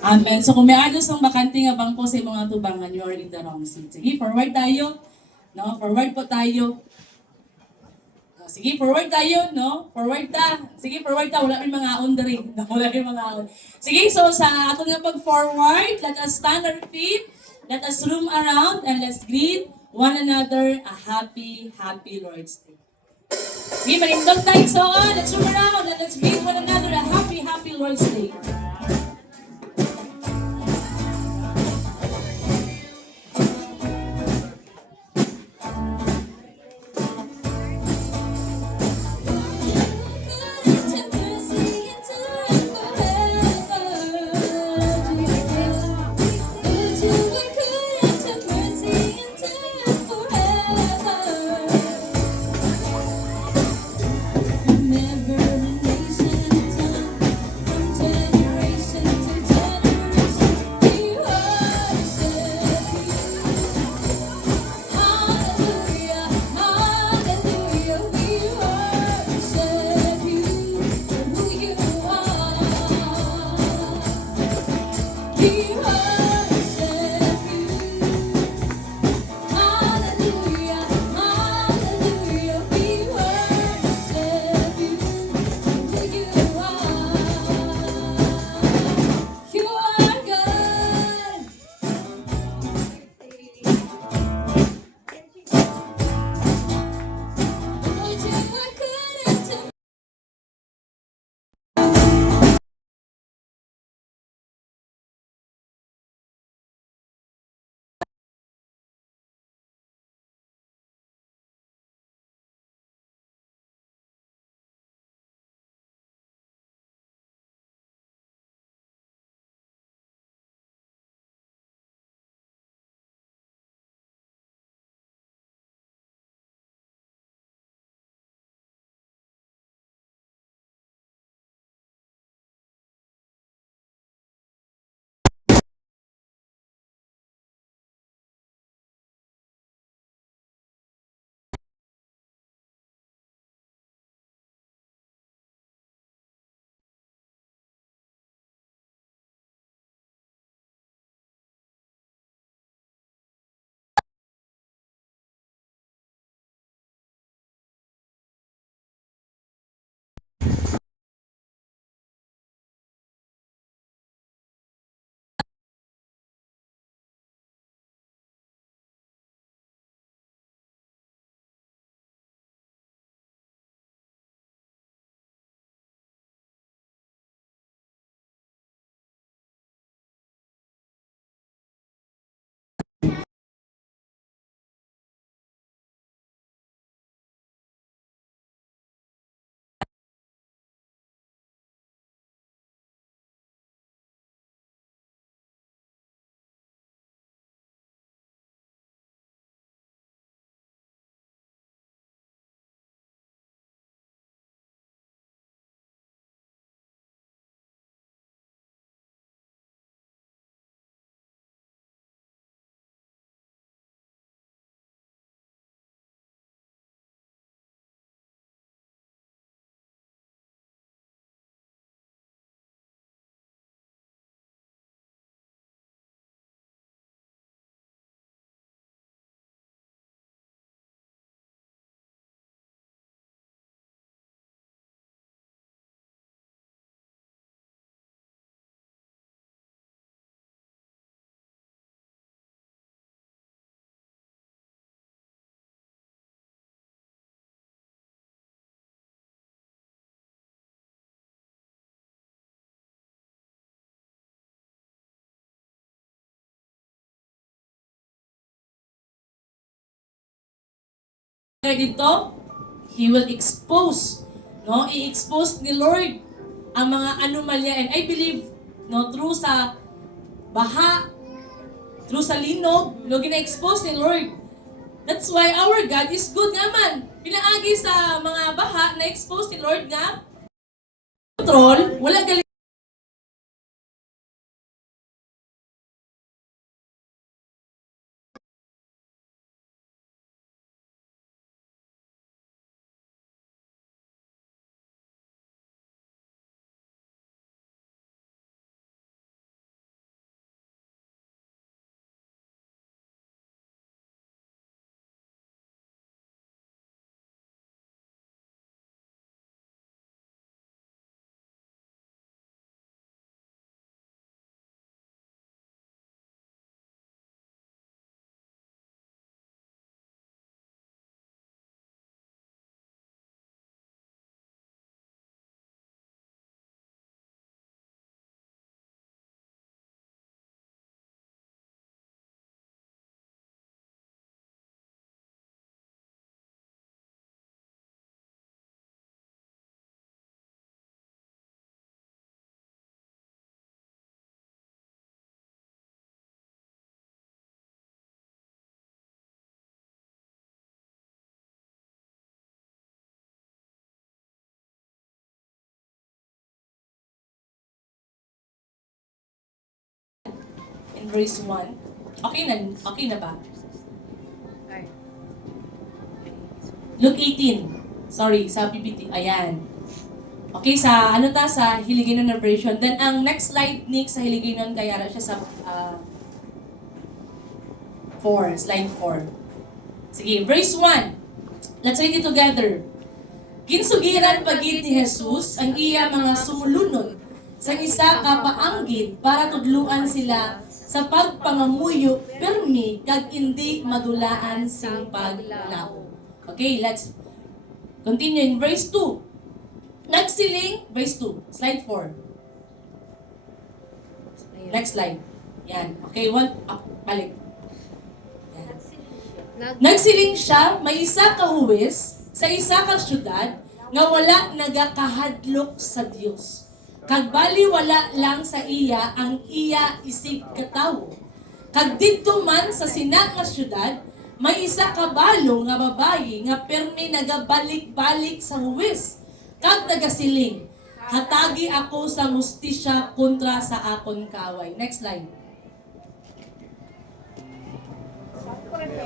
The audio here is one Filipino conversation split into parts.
Amen. So kung may ados ng bakante nga bangko sa mga tubangan, you are in the wrong seat. Sige, forward tayo. No, forward po tayo. Sige, forward tayo, no? Forward ta. Sige, forward ta. Wala rin mga aon diri. Wala rin mga aon. Sige, so sa ato nga pag-forward, let us stand our feet, let us roam around, and let's greet one another a happy, happy Lord's Day. Sige, manindog tayo. So, let's roam around and let's greet one another a happy, happy Lord's Day. Dito, He will expose, no? I-expose ni Lord ang mga anomalya, and I believe, no, through sa baha, through sa linog, no, gina-expose ni Lord. That's why our God is good nga man. Pinaagi sa mga baha na expose ni Lord nga control, wala gali in verse 1. Okay na ba? Luke 18. Sorry, sa PPT. Ayan. Okay, sa sa Hiligaynon na version. Then, ang next slide, Nick, sa Hiligaynon, kaya siya sa 4. Slide 4. Sige, verse 1. Let's read it together. Kinsugiran pagid ni Jesus ang iya mga sumulunod sa isa ka paanggid para tudluan sila sa pagpangamuyo permi kag indi madulaan sing paglao. Okay, let's continue in verse 2. Nagsiling, verse 2, slide 4. Next slide. Yan. Okay, balik. Yan. Nagsiling siya, may isa ka huwes sa isa ka syudad nga wala nagakahadlok sa Dios. Kag bali wala lang sa iya ang iya isig katawo. Kag didto man sa sina nga syudad may isa ka balo nga babayi nga permi nagabalik-balik sa huwes. Kag nagasiling, hatagi ako sa hustisya kontra sa akon kaway. Next slide.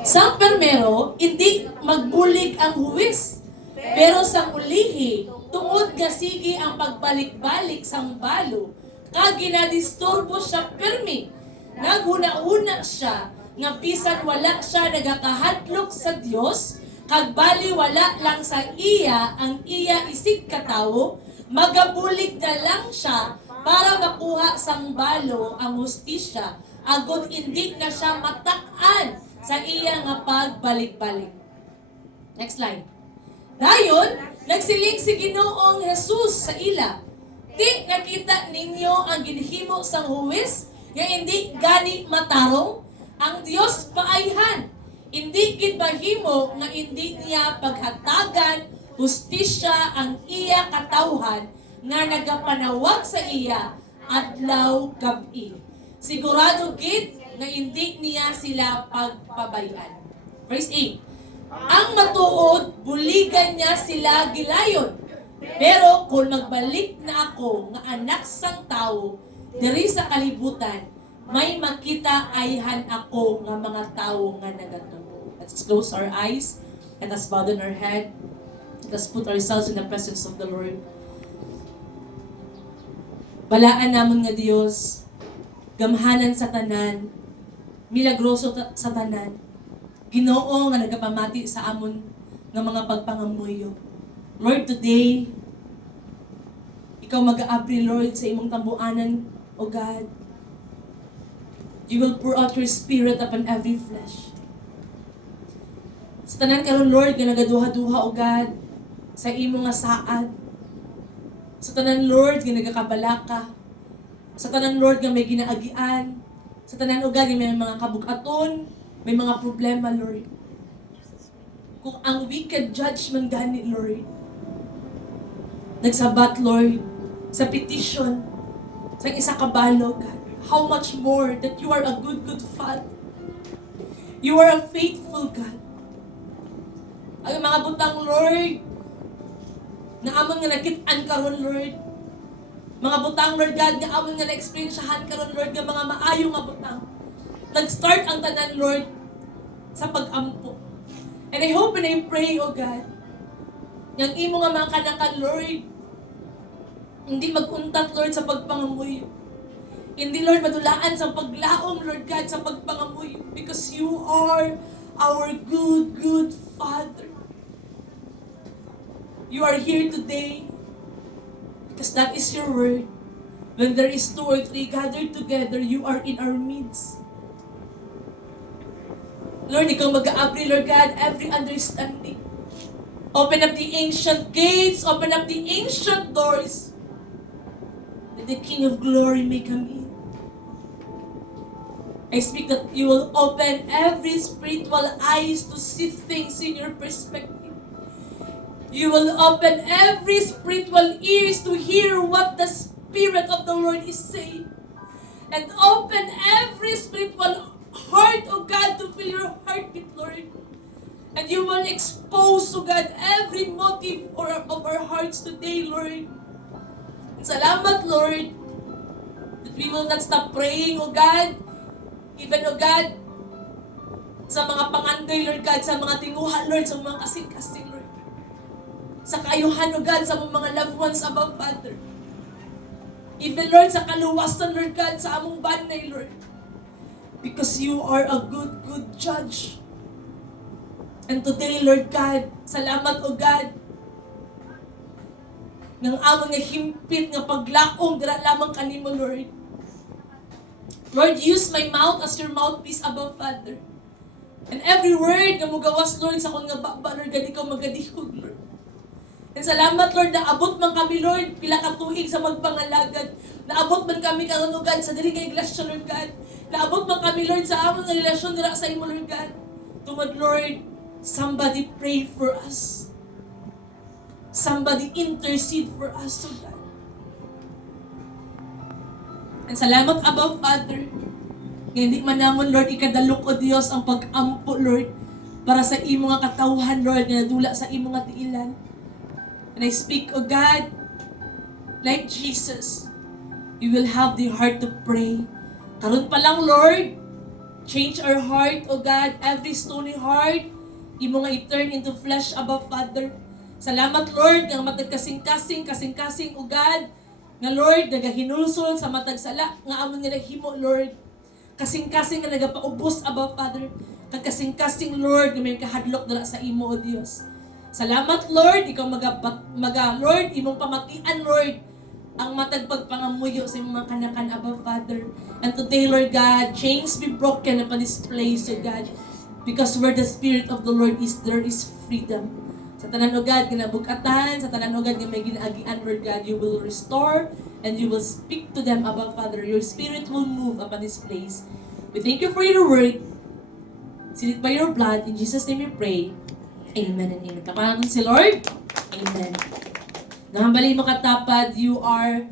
Sang permero, hindi magbulig ang huwis. Pero sang ulihi, tungod nga sige ang pagbalik-balik sang balo, kag ginadisturbo siya permi. Naghuna-una siya, nga bisan wala siya nagakahadlok sa Dios, kag bali wala lang sa iya ang iya isig katawo, magabulig na lang siya para makuha sang balo ang hustisya, agod hindi na siya matak-an sa iya nga pagbalik-balik. Next slide. Dayon, nagsiling si Ginoong Jesus sa ila. Di nakita ninyo ang ginhimo sang huwis nga hindi gani matarong? Ang Dios paayhan. Hindi gid mahimo nga hindi niya paghatagan hustisya ang iya katawhan nga nagapanawag sa iya adlaw gabi. Sigurado gid nga hindi niya sila pagpabayan. Verse 8. Ang matuod, buligan niya sila gilayon. Pero kung magbalik na ako nga anak sang tao diri sa kalibutan, may makita ayhan ako nga mga tao nga nagatuo. Let's close our eyes. Let us bow down our head. Let us put ourselves in the presence of the Lord. Balaan namon nga Dios, gamhanan sa tanan, milagroso sa tanan, Ginoo nga nagapamati sa amon nga mga pagpangamuyo. Lord, today, ikaw mag-aapri, Lord, sa imong tambuanan, O God. You will pour out your Spirit upon every flesh. Sa tanan karon, Lord, nga nagaduha-duha, O God, sa imo nga saad. Sa tanan, Lord, nga nagakabalaka. Sa tanan, Lord, nga may ginaagian. Sa tanan, O God, nga may mga kabukaton, may mga problema, Lord. Kung ang wicked judgment gani, Lord, nagsabat, Lord, sa petition, sa isa kabalo, God, how much more that you are a good, good Father. You are a faithful God. Ang mga butang, Lord, na amon nga nakit-an karon, Lord. Mga butang, Lord God, nga amon nga na-experiensyahan karon, Lord, nga mga maayo nga butang. Nag-start ang tanan, Lord, sa pag-ampo. And I hope and I pray, O God, yang imo nga mga kanakan, Lord, hindi mag-untat, Lord, sa pagpangamuyo. Hindi, Lord, madulaan sa paglaom, Lord God, sa pagpangamuyo. Because you are our good, good Father. You are here today because that is your word. When there is 2 or 3 gathered together, you are in our midst. Lord, ikaw mag-aabri, Lord God, every understanding. Open up the ancient gates, open up the ancient doors, that the King of Glory may come in. I speak that you will open every spiritual eyes to see things in your perspective. You will open every spiritual ears to hear what the Spirit of the Lord is saying. And open every spiritual heart, O God, to feel your heartbeat, Lord. And you will expose, O God, every motive of our hearts today, Lord. And salamat, Lord, that we will not stop praying, O God, Even, O God, sa mga pangandoy, Lord God, sa mga tinguha, Lord, sa mga kasing-kasing, Lord. Sa kaayuhan, O God, sa mga loved ones above, Father. Even, Lord, sa kaluwasan, Lord God, sa among banay, Lord. Because you are a good, good judge. And today, Lord God, salamat, O God, ng among nga himpit nga paglaong dira lamang kanimo, Lord. Lord, use my mouth as your mouthpiece above, Father. And every word nga mugawas, Lord, sa kong nga baba, Lord, God, ikaw magadihog, Lord. And salamat, Lord, na abot man kami, Lord, pila ka tuig sa magpangalagad. Naabot man kami karon, God, sa diri nga iglesia, Lord God. Naabot man kami, Lord, sa among nga relasyon dira sa imo, Lord God. Tungod, Lord, somebody pray for us. Somebody intercede for us, oh God. And salamat above, Father. Hindi man namon, Lord, ikadalok o Diyos ang pag-ampo, Lord, para sa imo nga katawhan, Lord, nga nadula sa imo nga tiilan. And I speak, O God, like Jesus, we will have the heart to pray. Karon pa lang, Lord, change our heart, O God, every stony heart, imo nga i-turn into flesh above, Father. Salamat, Lord, nga matag kasing-kasing, O God, nga Lord, nagahinulsol sa matag sala, nga amon nila himo, Lord. Kasing-kasing nga nagapaubos above, Father. Kasing-kasing, Lord, nga may kahadlok dala sa imo, O Dios. Salamat, Lord, ikaw Lord, imong pamatian, Lord, ang matag pagpangamuyo sa imong mga kanakan above, Father. And today, Lord God, chains be broken upon this place, O God. Because where the Spirit of the Lord is, there is freedom. Sa tanan, O God, ginabugatan, sa tanan, O God, nga may ginaagian, Lord God, you will restore and you will speak to them above, Father. Your Spirit will move upon this place. We thank you for your word. Seal it by your blood. In Jesus' name we pray. Amen and amen. Tapanan si Lord. Amen. Nahambali mo katapad, you are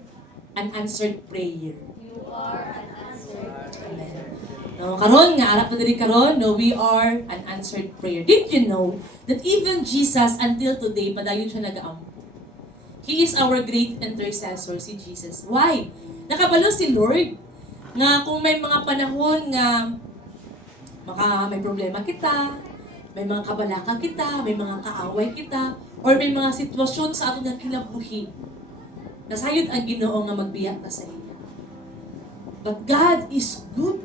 an answered prayer. You are an answered prayer. No, karon nga arap na diri karon, no, we are an answered prayer. Did you know that even Jesus until today padayon siya nagaampo? He is our great intercessor, si Jesus. Why? Nakabalo si Lord nga kung may mga panahon nga may problema kita, may mga kabalaka kita, may mga kaaway kita, or may mga sitwasyon sa aton nga kinabuhi. Nasayod ang Ginoo nga magbiya ta sa iya. But God is good.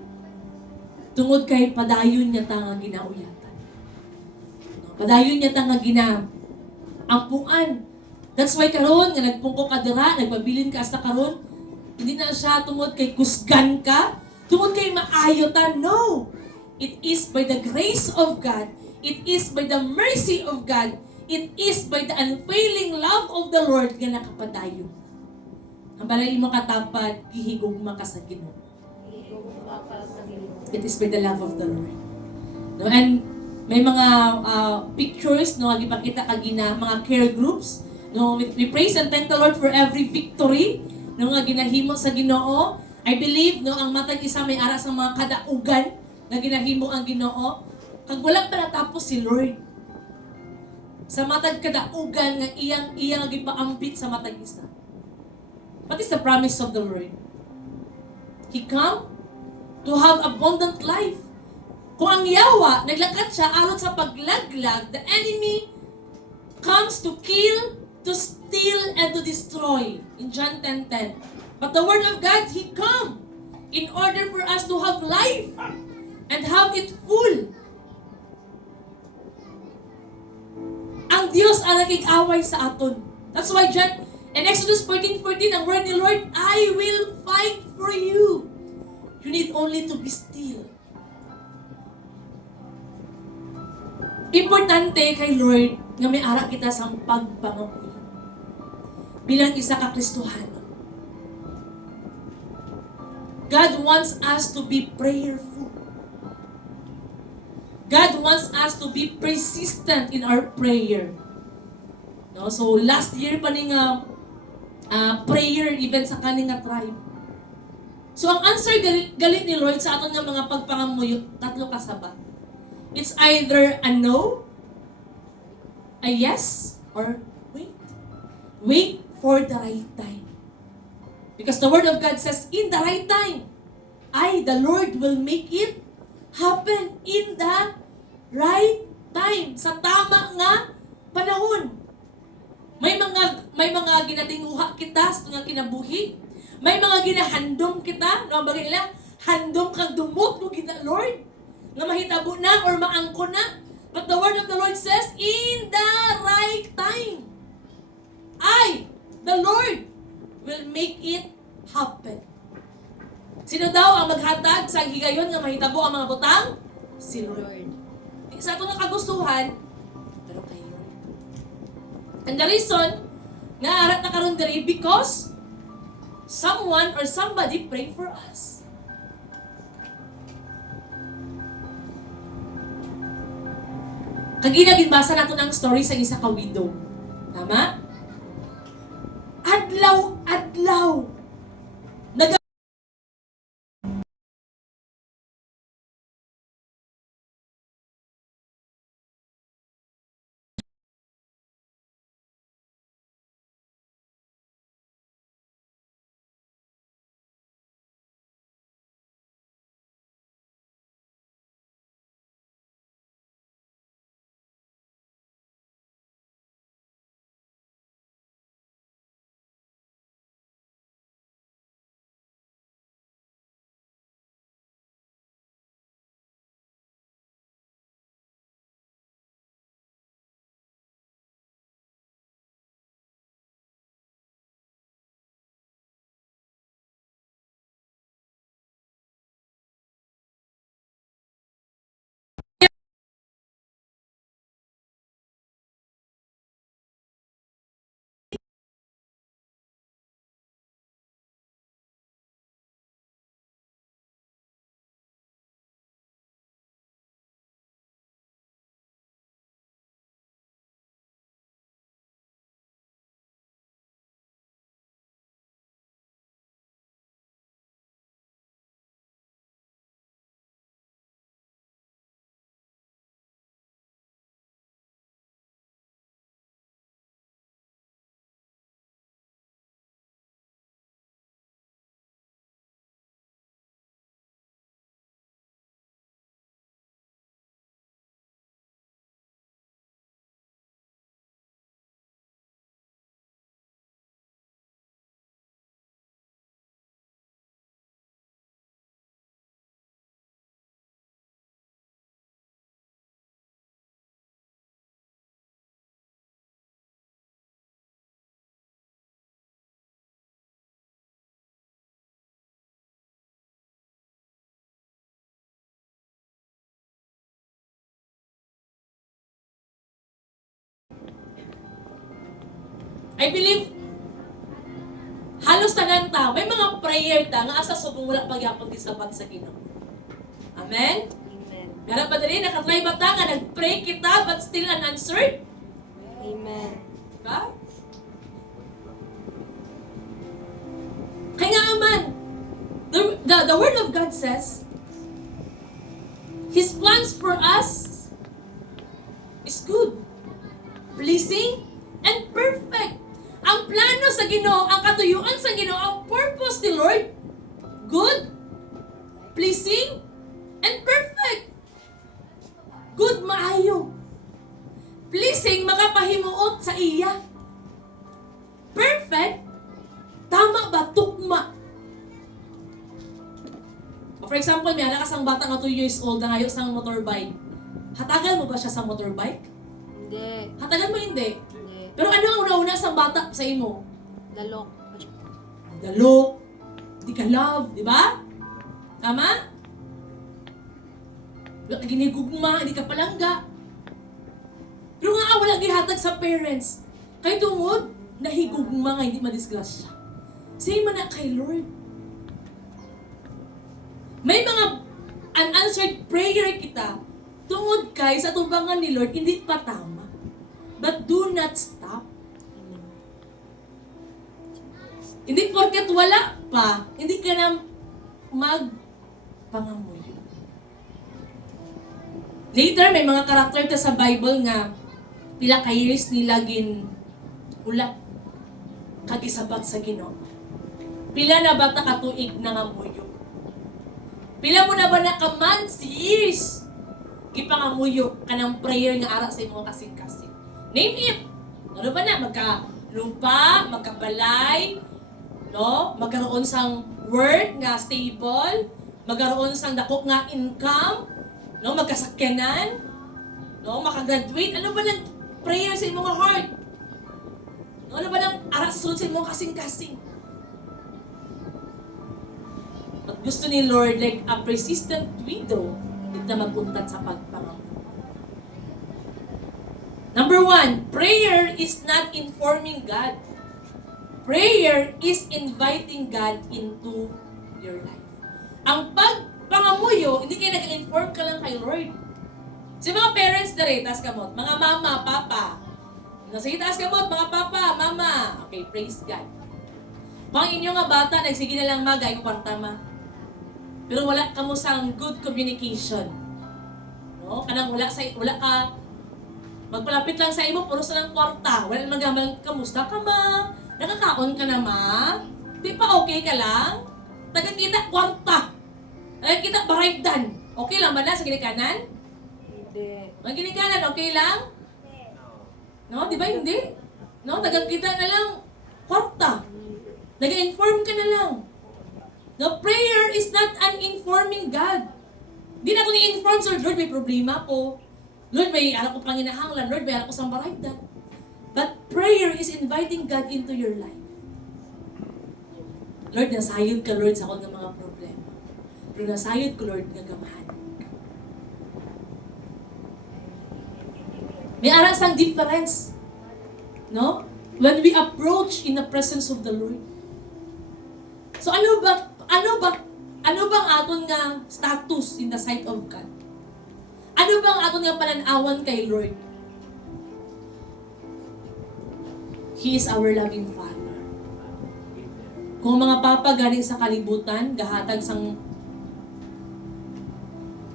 Tungod kay padayon niya ta nga ginauyatan. Padayon niya ta nga ampuan. That's why karon nga nagpungko ka dira, nagpabilin ka sa karon, hindi na siya tungod kay kusgan ka, tungod kay maayo ta. No. It is by the grace of God. It is by the mercy of God. It is by the unfailing love of the Lord nga nakapadayon. Ang balay mo katapat, gihigugma ka sa Ginoo. It is by the love of the Lord. No, and may mga pictures no gipakita kagina mga care groups. No, we praise and thank the Lord for every victory no nga ginahimo sa Ginoo. I believe no ang matag isa may ara sa mga kadaugan na ginahimo ang Ginoo. Kag wala pa natapos si Lord. Sa matag kadaugan nga iyang gipaambit sa matag isa. What is the promise of the Lord? He come to have abundant life. Kung ang yawa, naglakad siya aron sa paglaglag, the enemy comes to kill, to steal, and to destroy. In John 10:10. But the Word of God, He come in order for us to have life and have it full. Ang Diyos ang nagig-away sa aton. That's why in Exodus 14:14, ang word ni Lord, I will fight for you. You need only to be still. Importante kay Lord nga may ara kita sa pagpangamuyo. Bilang isa ka Kristohano. God wants us to be prayerful. God wants us to be persistent in our prayer. No? So last year pa ning prayer event sa kaning tribe. So ang answer galit ni Lord sa aton nga mga pagpangamuyo, tatlo kasaba. It's either a no, a yes, or wait. Wait for the right time. Because the Word of God says, in the right time, I the Lord will make it happen in the right time, sa tama nga panahon. May mga ginatinguha kita sa nga kinabuhi. May mga ginahandom kita, no bagay nila, handom kag dumot mo kita, Lord, nga mahitabo na or maangko na. But the word of the Lord says, in the right time, the Lord, will make it happen. Sino daw ang maghatag sa higayon nga mahitabo ang mga butang? Si Lord. Sa ito nga kagustuhan, pero kay Lord. And the reason nga arat na karon diri because someone or somebody pray for us. Kagina ginbasa nato ng story sa isa ka widow. Tama? Adlaw. I believe halos tanan ta may mga prayer ta nga asa subong wala pagyapon gisapat sa Ginoo. Amen. Amen. Meron ba diri nakatry ba ta nga nagpray kita but still unanswered? Amen. Diba? Kaya nga man, the word of God says, His plans for us is good, pleasing, and perfect. Ang plano sa Ginoo, ang katuyuan sa Ginoo, ang purpose ni Lord, good, pleasing, and perfect. Good, maayo. Pleasing, makapahimuot sa iya. Perfect, tama ba, tukma. For example, may anak kasang bata nga 2 years old na ngayon sa motorbike. Hatagan mo ba siya sa motorbike? Hindi. Hatagan mo hindi. Hindi. Pero ano ang una-una sa bata sa imo? Lalok. Dalo, di ka love, di ba? Tama? Wala ka ginigugma, di ka palangga. Pero nga wala gihatag sa parents. Kay tungod, nahigugma nga hindi madisgrasya. Same man na kay Lord. May mga unanswered prayer kita tungod kay sa tubangan ni Lord, hindi pa tama. But do not stop. Hindi porket wala pa, hindi ka na magpangamoy. Later, may mga karakter ta sa Bible nga pila ka years nila wala kagisabat sa Ginoo. Pila na bata katuig na nga muyo. Pila mo na ba months, years? Gipangamuyo ka ng prayer nga ara sa imong kasing-kasing. Name it. Ano ba na? Magka-lupa, magkabalay, no? Magkaroon sang work nga stable, magkaroon sang dako nga income, no? Magkasakyanan, no? Makagraduate. Ano ba ng prayer sa imong heart? No? Ano ba ng ara sa sulod sa imong kasing-kasing? At gusto ni Lord, like a persistent widow, hindi na maguntat sa pagpangamu. Number 1, prayer is not informing God. Prayer is inviting God into your life. Ang pagpangamuyo, hindi kayo nag-inform ka lang kay Lord. Sa mga parents na rin, taas kamot. Mga mama, papa. Sige, taas kamot, mga papa, mama. Okay, praise God. Kung inyo nga bata, nagsige na lang magay, kwarta ma. Pero wala ka mo sang good communication. No? Kanang wala ka magpalapit lang sa imo, puro sa lang kwarta. Wala naman gamal, kamusta ka ma? Nakakaon ka na ma? Di pa okay ka lang? Taga-kita kwarta. Taga-kita baraydan. Okay lang ba na sa ginikanan? Hindi. Ang ginikanan, okay lang? No, di ba hindi? No, taga-kita na lang kwarta. Nag-inform ka na lang. No, prayer is not an informing God. Di na ako ni-inform, Sir Lord, may problema ko. Lord, may alam ko panginahanglan. Lord, may alam ko sang barayda. But prayer is inviting God into your life. Lord, nasayod ka, Lord, sa akong ng mga problema. Pero nasayod ko, Lord, nga gamahan ka. May aras ang difference. No? When we approach in the presence of the Lord. So ano bang aton nga status in the sight of God? Ano bang aton nga pananawan kay Lord? He is our loving Father. Kung mga papa galing sa kalibutan, gahatag sang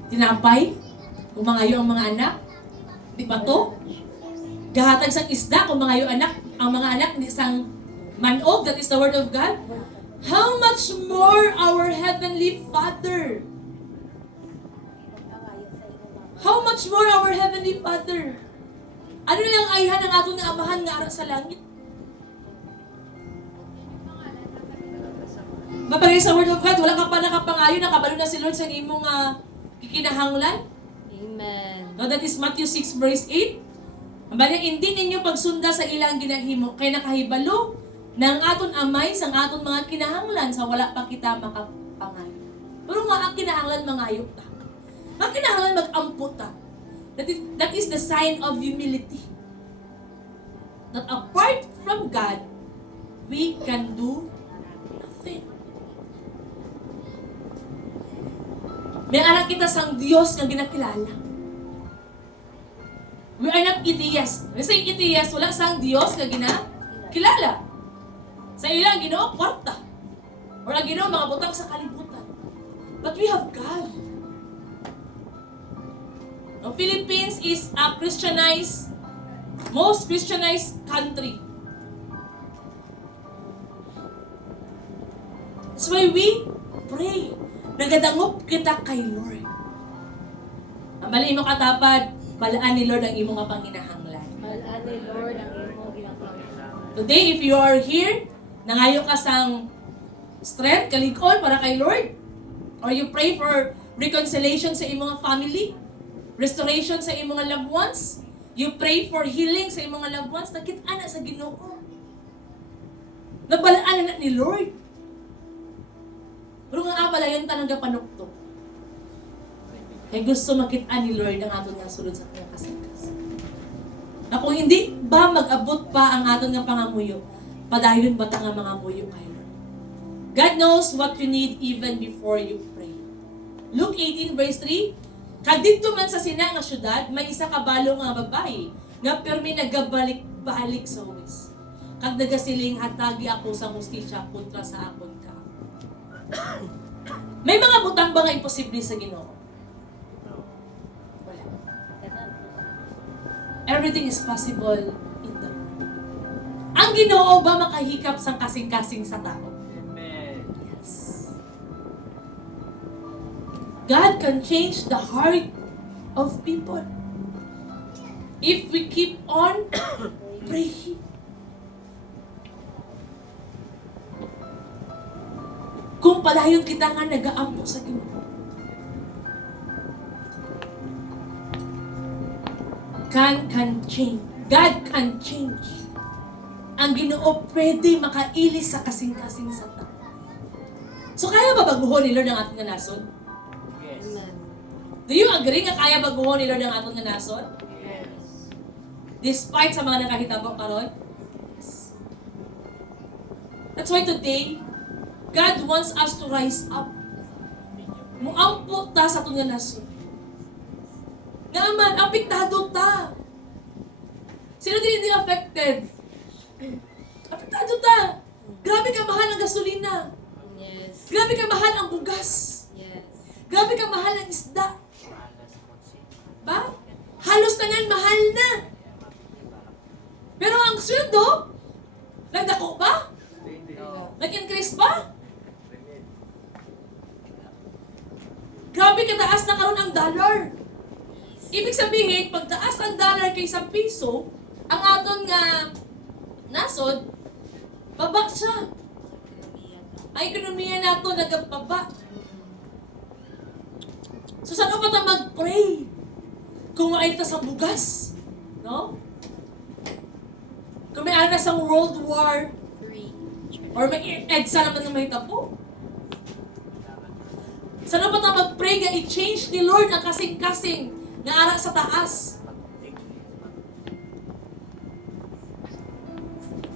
tinapay, kung mangayo ang mga anak, di ba to? Gahatag sang isda, kung mangayo ang mga anak, di sang manog, that is the word of God. How much more our Heavenly Father? How much more our Heavenly Father? Ano lang ayhan ang aton nga amahan nga ara sa langit? Mapagay sa Word of God, wala ka pa nakapangayo, nakabalo na si Lord sa imong kikinahanglan. Amen. No, that is Matthew 6 verse 8. Ang bali, hindi ninyo pagsunda sa ilang ginahimo, kay nakahibalo ng aton amay sang aton mga kinahanglan sa wala pa kita makapangayo. Pero nga ang kinahanglan mangayo ta. Ang kinahanglan mag-ampo ta. That is the sign of humility. That apart from God, we can do nothing. May anak kita sang Diyos nga ginakilala. We are not atheists. When say atheist, wala sang Diyos nga ginakilala. Sa ilang Ginoo, kwarta. Or ang Ginoo, mga butang sa kalibutan. But we have God. No, Philippines is a most Christianized country. That's why we pray. Nagadangop kita kay Lord. Ang mali mo katapad, balaan ni Lord ang imong nga panginahanglan. Malaan ni Lord ang imo ginapanginoon. Today, if you are here, nangayo ka sang strength, kalig-on para kay Lord, or you pray for reconciliation sa imong family, restoration sa imong loved ones, you pray for healing sa imong loved ones, nakit-an na sa Ginoo. Nabalaan na ni Lord. Pero nga pala yun tanang gapanukto. Kaya gusto makita ni Lord ang aton nga sulod sa kanyang kasangkas. Na kung hindi ba mag-abot pa ang aton nga pangamuyo, padayon ba ta nga mga muyo kay Lord? God knows what you need even before you pray. Luke 18 verse 3, kadidto man sa sina nga syudad, may isa kabalo nga babae, nga permi nagabalik-balik sa huwis. Kag nagasiling hatagi ako sa hustisya kontra sa akon ka. May mga butang ba nga imposible sa Ginoo? Wala. Everything is possible in the Lord. Ang Ginoo ba makahikap sang kasing-kasing sa tao? Amen. Yes. God can change the heart of people if we keep on praying. Kung padayon kita nga nagaampo sa Ginoo. God can change. God can change. Ang Ginoo pwede makailis sa kasing-kasing sa tao. So kaya ba baguhon ni Lord ang ating nga nasod? Amen. Do you agree nga kaya baguhon ni Lord ang ating nga nasod? Yes. Despite sa mga nakahitabo karon? Yes. That's why today, God wants us to rise up. Muampo ta sa ating nga nasod. Nga man, apektado ta. Sino din hindi affected? Apektado ta. Grabe ka mahal ang gasolina. Yes. Grabe ka mahal ang bugas. Yes. Grabe ka mahal ang isda. Ba? Halos tanan mahal na. Pero ang sweldo, nagdako ba? No. Nag-increase ba? Grabe kataas na karon ang dollar. Ibig sabihin, pag taas ang dollar kaysa piso, ang aton nga nasod, baba siya. Ang ekonomiya nato nagpababa. So saan pa tayo mag-pray? Kung maayon ta sa bugas, no? Kung may na sa World War, 3. or may EDSA naman na may tapo. Saan pa tayo mag-pray nga i-change ni Lord ang kasing-kasing na ara sa taas?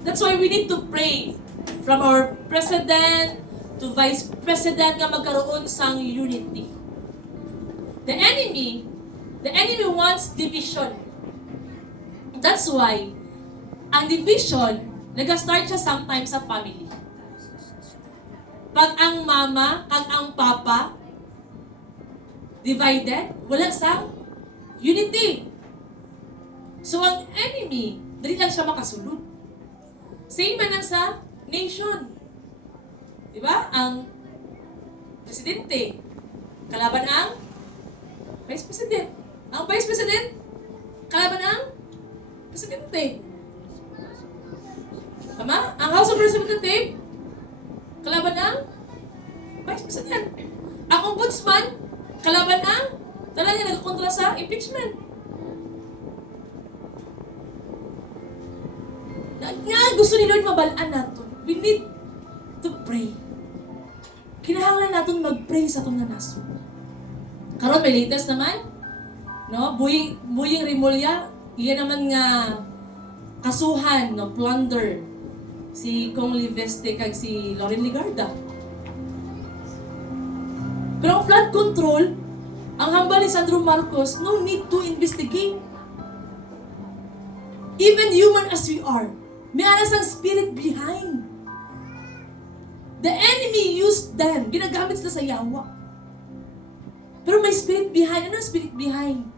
That's why we need to pray from our president to vice president nga magkaroon sang unity. The enemy wants division. That's why ang division nag-start siya sometimes sa family. Pag ang mama, kag ang papa divided, wala sang unity. So ang enemy, dali lang siya makasulod. Same man lang sa nation. Diba? Ang presidente, kalaban ang vice president. Ang vice president, kalaban ang presidente. Tama? Ang House of Representatives, kalaban ang vice president. Ang ombudsman, kalaban ang talaga nagkontra sa impeachment. Nga gusto ni Lord mabalaan natin. We need to pray. Kinahanglan natin mag-pray sa itong naso. Karon may latest naman, no? Buying Rimulya, iyan naman nga kasuhan, no? Plunder. Si Kong Liveste kag si Lauren Ligarda. Pero ang flood control, ang hamba ni Sandro Marcos, no need to investigate. Even human as we are, may aras ang spirit behind. The enemy used them. Ginagamit sila sa yawa. Pero may spirit behind. Ano ang spirit behind?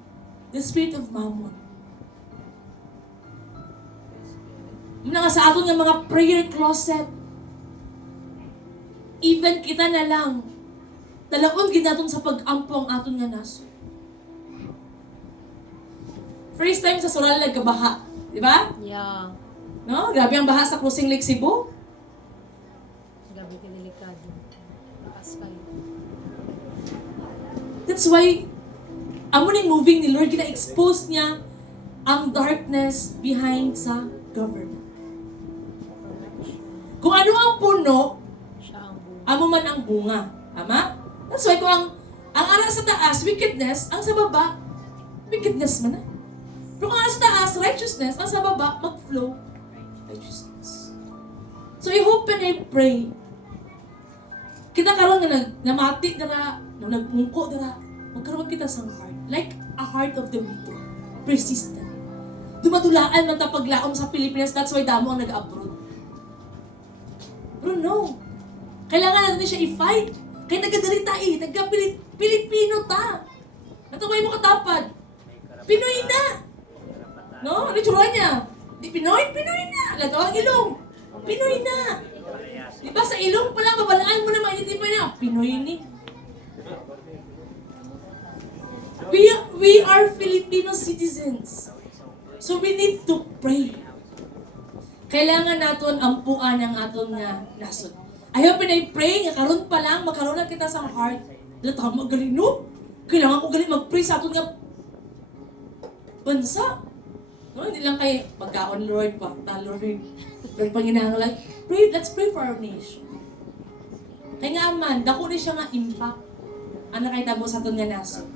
The spirit of Mammon. Muna nga sa aton nga mga prayer closet. Even kita na lang. Dalaon ginaton sa pag-ampo ang aton nga naso. First time sa Soral nagkabaha. Di ba? Yeah. No? Grabe ang baha sa Crossing Lake Cebu. Gabi ka delikado. Takas kayo. That's why, amo ning moving ni Lord, kina-expose niya ang darkness behind sa government. Kung ano ang puno, Siya ang buhay. amo man ang bunga. Tama? That's why kung ang ara sa taas, wickedness, ang sa baba, wickedness man na. Pero kung ang sa taas, righteousness, ang sa baba, mag-flow, righteousness. So I hope and I pray, kita karon nga namati dara, nagpungko dara, magkaroon kita sa heart. Like a heart of the widow. Persistent. Dumadulaan man ta paglaom sa Pilipinas, that's why damo ang nag-abroad. Pero no. Kailangan natin siya i-fight. Kaya nagkadari tayo, nagka-Pilipino ta. Nataway mo katapad. Pinoy na. No? Ano yung tsura niya? Di Pinoy? Pinoy na. Lagaw ang ilong. Pinoy na. Diba sa ilong pala, babalaan mo na ma-identify na. Pinoy ni. We are Filipino citizens. So we need to pray. Kailangan naton ampuan ang aton nga nasod. Ayaw pinay-pray, nga karon pa lang, magkaroon na kita sa heart. Latang magaling, no? Kailangan ko galing mag-pray sa aton nga bansa. No, hindi lang kay pagkaon, Lord, pakta, Lord. Lord, Panginoon, pray, let's pray for our nation. Kaya nga man, dako ni siya nga impact. Ano kay tabo sa aton nga nasod.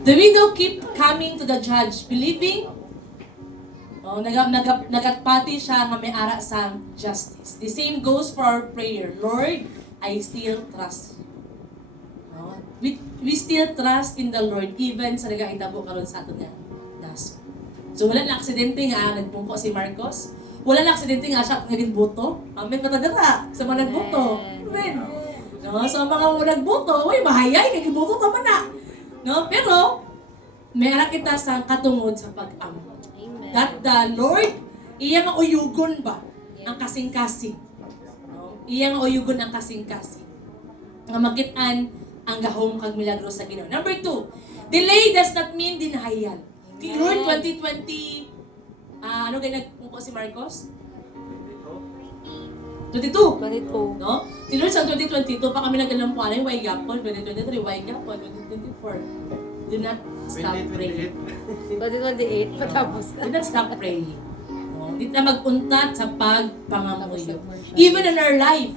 The widow keep coming to the judge, believing nagatpati siya nga may ara sa justice. The same goes for our prayer. Lord, I still trust you. No? We still trust in the Lord even sa nagaitabo karon sa aton nga nasod. So wala na aksidente nga nagpungko si Marcos. Wala na aksidente nga siya naging boto. Amen matadara sa mga nagboto. Amen. No, sa mga nagboto, way mahayay kay giboto tama na. No, pero may ara kita sa katungod sa pag-amo. Amen. That the Lord, iya nga uyugon ba ang kasing-kasing. No? Iya nga uyugon ang kasing-kasing. Nga makit-an ang gahom kag milagro sa Ginoo. Number 2, delay does not mean denial. Kay Lord 2020, ano kay nagpungko si Marcos? 22. 22. No? Kay Lord sa 2022 pa kami nagalampuan, way gapon, 2023, way gapon, 2024. Do not stop praying. 2028, patapos na. Do not stop praying. No? Di na mag-untat sa pagpangamuyo. Even in our life,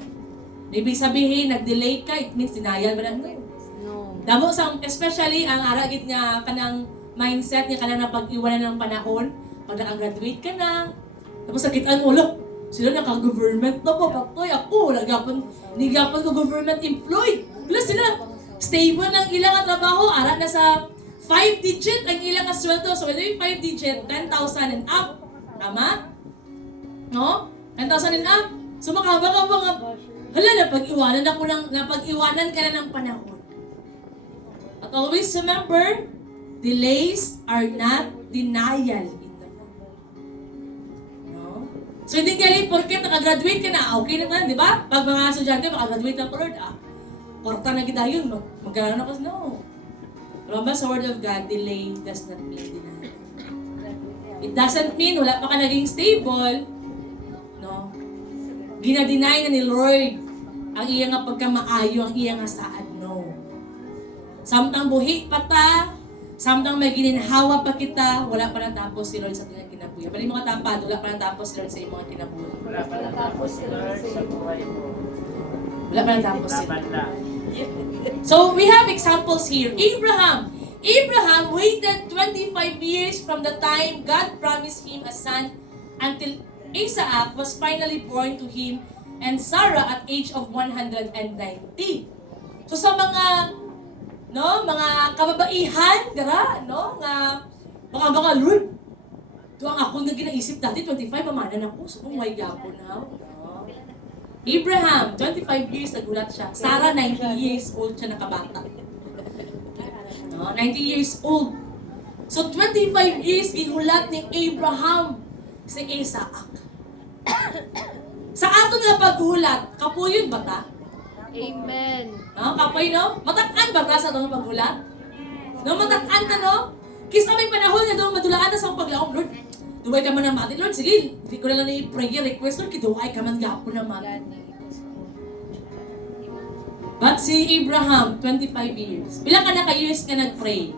ibig sabihin, nag-delay ka, it means denial ba na? No. Damo sa, especially ang aragit nga kanang mindset nga kanang napag-iwanan ng panahon, pag naka-graduate ka na, tapos sakitan mo, look, sila naka-government na po, paktoy, ako, hindi gapon ko government employed. Wala sila, stable ng ilang trabaho, ara na sa 5-digit ang ilang sweldo. So, ito yung 5-digit, 10,000 and up. Tama? No? 10,000 and up. So, makahaba ka mga, hala, napag-iwanan ka na ng panahon. At always remember, delays are not denial in the Lord. No? So, hindi gali, porket nakagraduate ka na, okay na tayo, di ba? Pag mga estudyante, makagraduate na po, Lord, korta na kita yun, magkano na kasi, no. Remember sa Word of God, delay does not mean denial. It doesn't mean wala pa ka naging stable, no. Ginadeny na ni Lord ang iya nga pagkamaayo, ang iya nga saad, no. Samtang buhi pa ta, samtang may gininhawa pa kita, wala pa natapos si Lord sa ating kinabuhi. Bali mga tapad, wala pa natapos si Lord sa iyong mga kinabuhi. Wala pa natapos si Lord sa buhay mo. Wala pa natapos si Laban Lord. lang. So we have examples here. Abraham waited 25 years from the time God promised him a son until Isaac was finally born to him and Sarah at age of 190. So sa mga kababaihan, nga mga Lord, ito ang akong na ginaisip dati, 25, pamanan ako. So kung way gapon na. Abraham, 25 years nagulat siya. Sarah, 90 years old siya nakabata. 90 years old. So 25 years gihulat ni Abraham si Isaac. Sa ato nga paghulat, kapuyod ba ta? Amen. No, kapoy no? Matak-an ba ta sa atong paghulat? No, matak-an ta no? Kisa may panahon nga daw madulaan ta sa paglaom, Lord. Duway ka man na mati, Lord. Sige, hindi ko na lang i-prayer request, Lord. Kiduway ka man gapon na mati. But si Abraham, 25 years. Pila ka na ka-years ka nag-pray?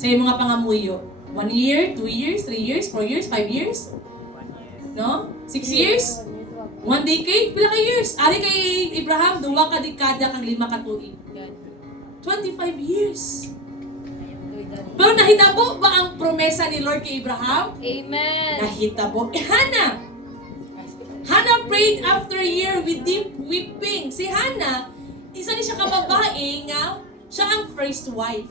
Sa iyong mga pangamuyo? 1 year, 2 years, 3 years, 4 years, 5 years? No? 6 years? 1 decade? Pila ka years? Ari kay Abraham, 2 ka dekada kang 5 ka tuig. 25 years. Pero nahitabo ba ang promesa ni Lord kay Abraham? Amen. Nahitabo. Hannah prayed after a year with deep weeping. Si Hannah, isa ni siya kababae nga, siya ang first wife.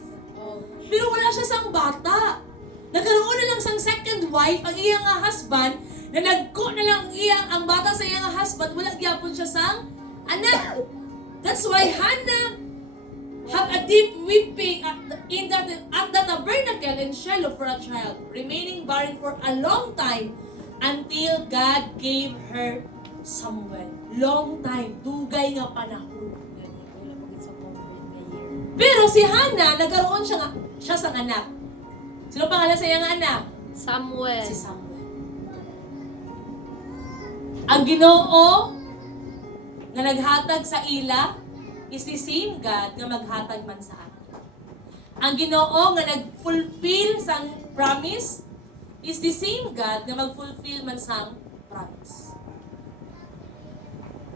Pero wala siya sang bata. Nagkaroon na lang sang second wife, ang iyang husband, na nagko na lang ang bata sa iyang husband, wala gyapon siya sang anak. That's why Hannah have a deep weeping at the tabernacle in Shiloh for a child, remaining barren for a long time until God gave her Samuel. Long time, dugay nga panahon. Pero si Hannah, nagkaroon siya sa anak. Sino pangalan sa iyang anak? Samuel. Si Samuel. Ang Ginoo na naghatag sa ila is the same God nga maghatag man sa atin. Ang Ginoo nga nag-fulfill sang promise is the same God nga mag-fulfill man sang promise.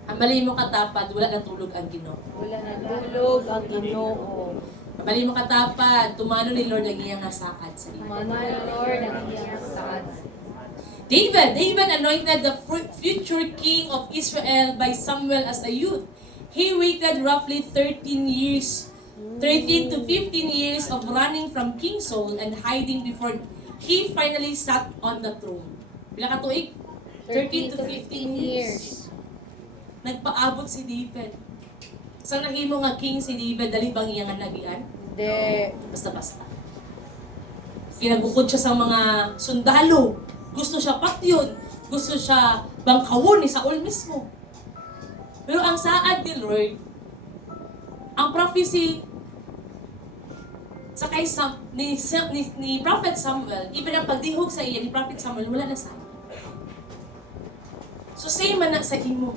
Ang mali mo katapad, wala natulog ang Ginoo. Wala nagdulog ang Ginoo. Ang mali mo katapad, tumano ni Lord ang iyang nasaad sa iyo. Manay Lord ang iyang saad. David anointed the future king of Israel by Samuel as a youth. He waited roughly 13 years, 13 to 15 years of running from King Saul and hiding before he finally sat on the throne. Pila ka tuig? 13 to 15 years. Nagpaabot si David. Sa nahimo nga king si David, dali bang iyang nagian? Hindi. Basta-basta. Kinabukod siya sa mga sundalo. Gusto siya patyon. Gusto siya bangkawon ni Saul mismo. Pero ang saad ni Lord, ang prophecy sa kay ni Prophet Samuel, even ang pagdihog sa iya ni Prophet Samuel, wala na sa iya. So same man na sa imo,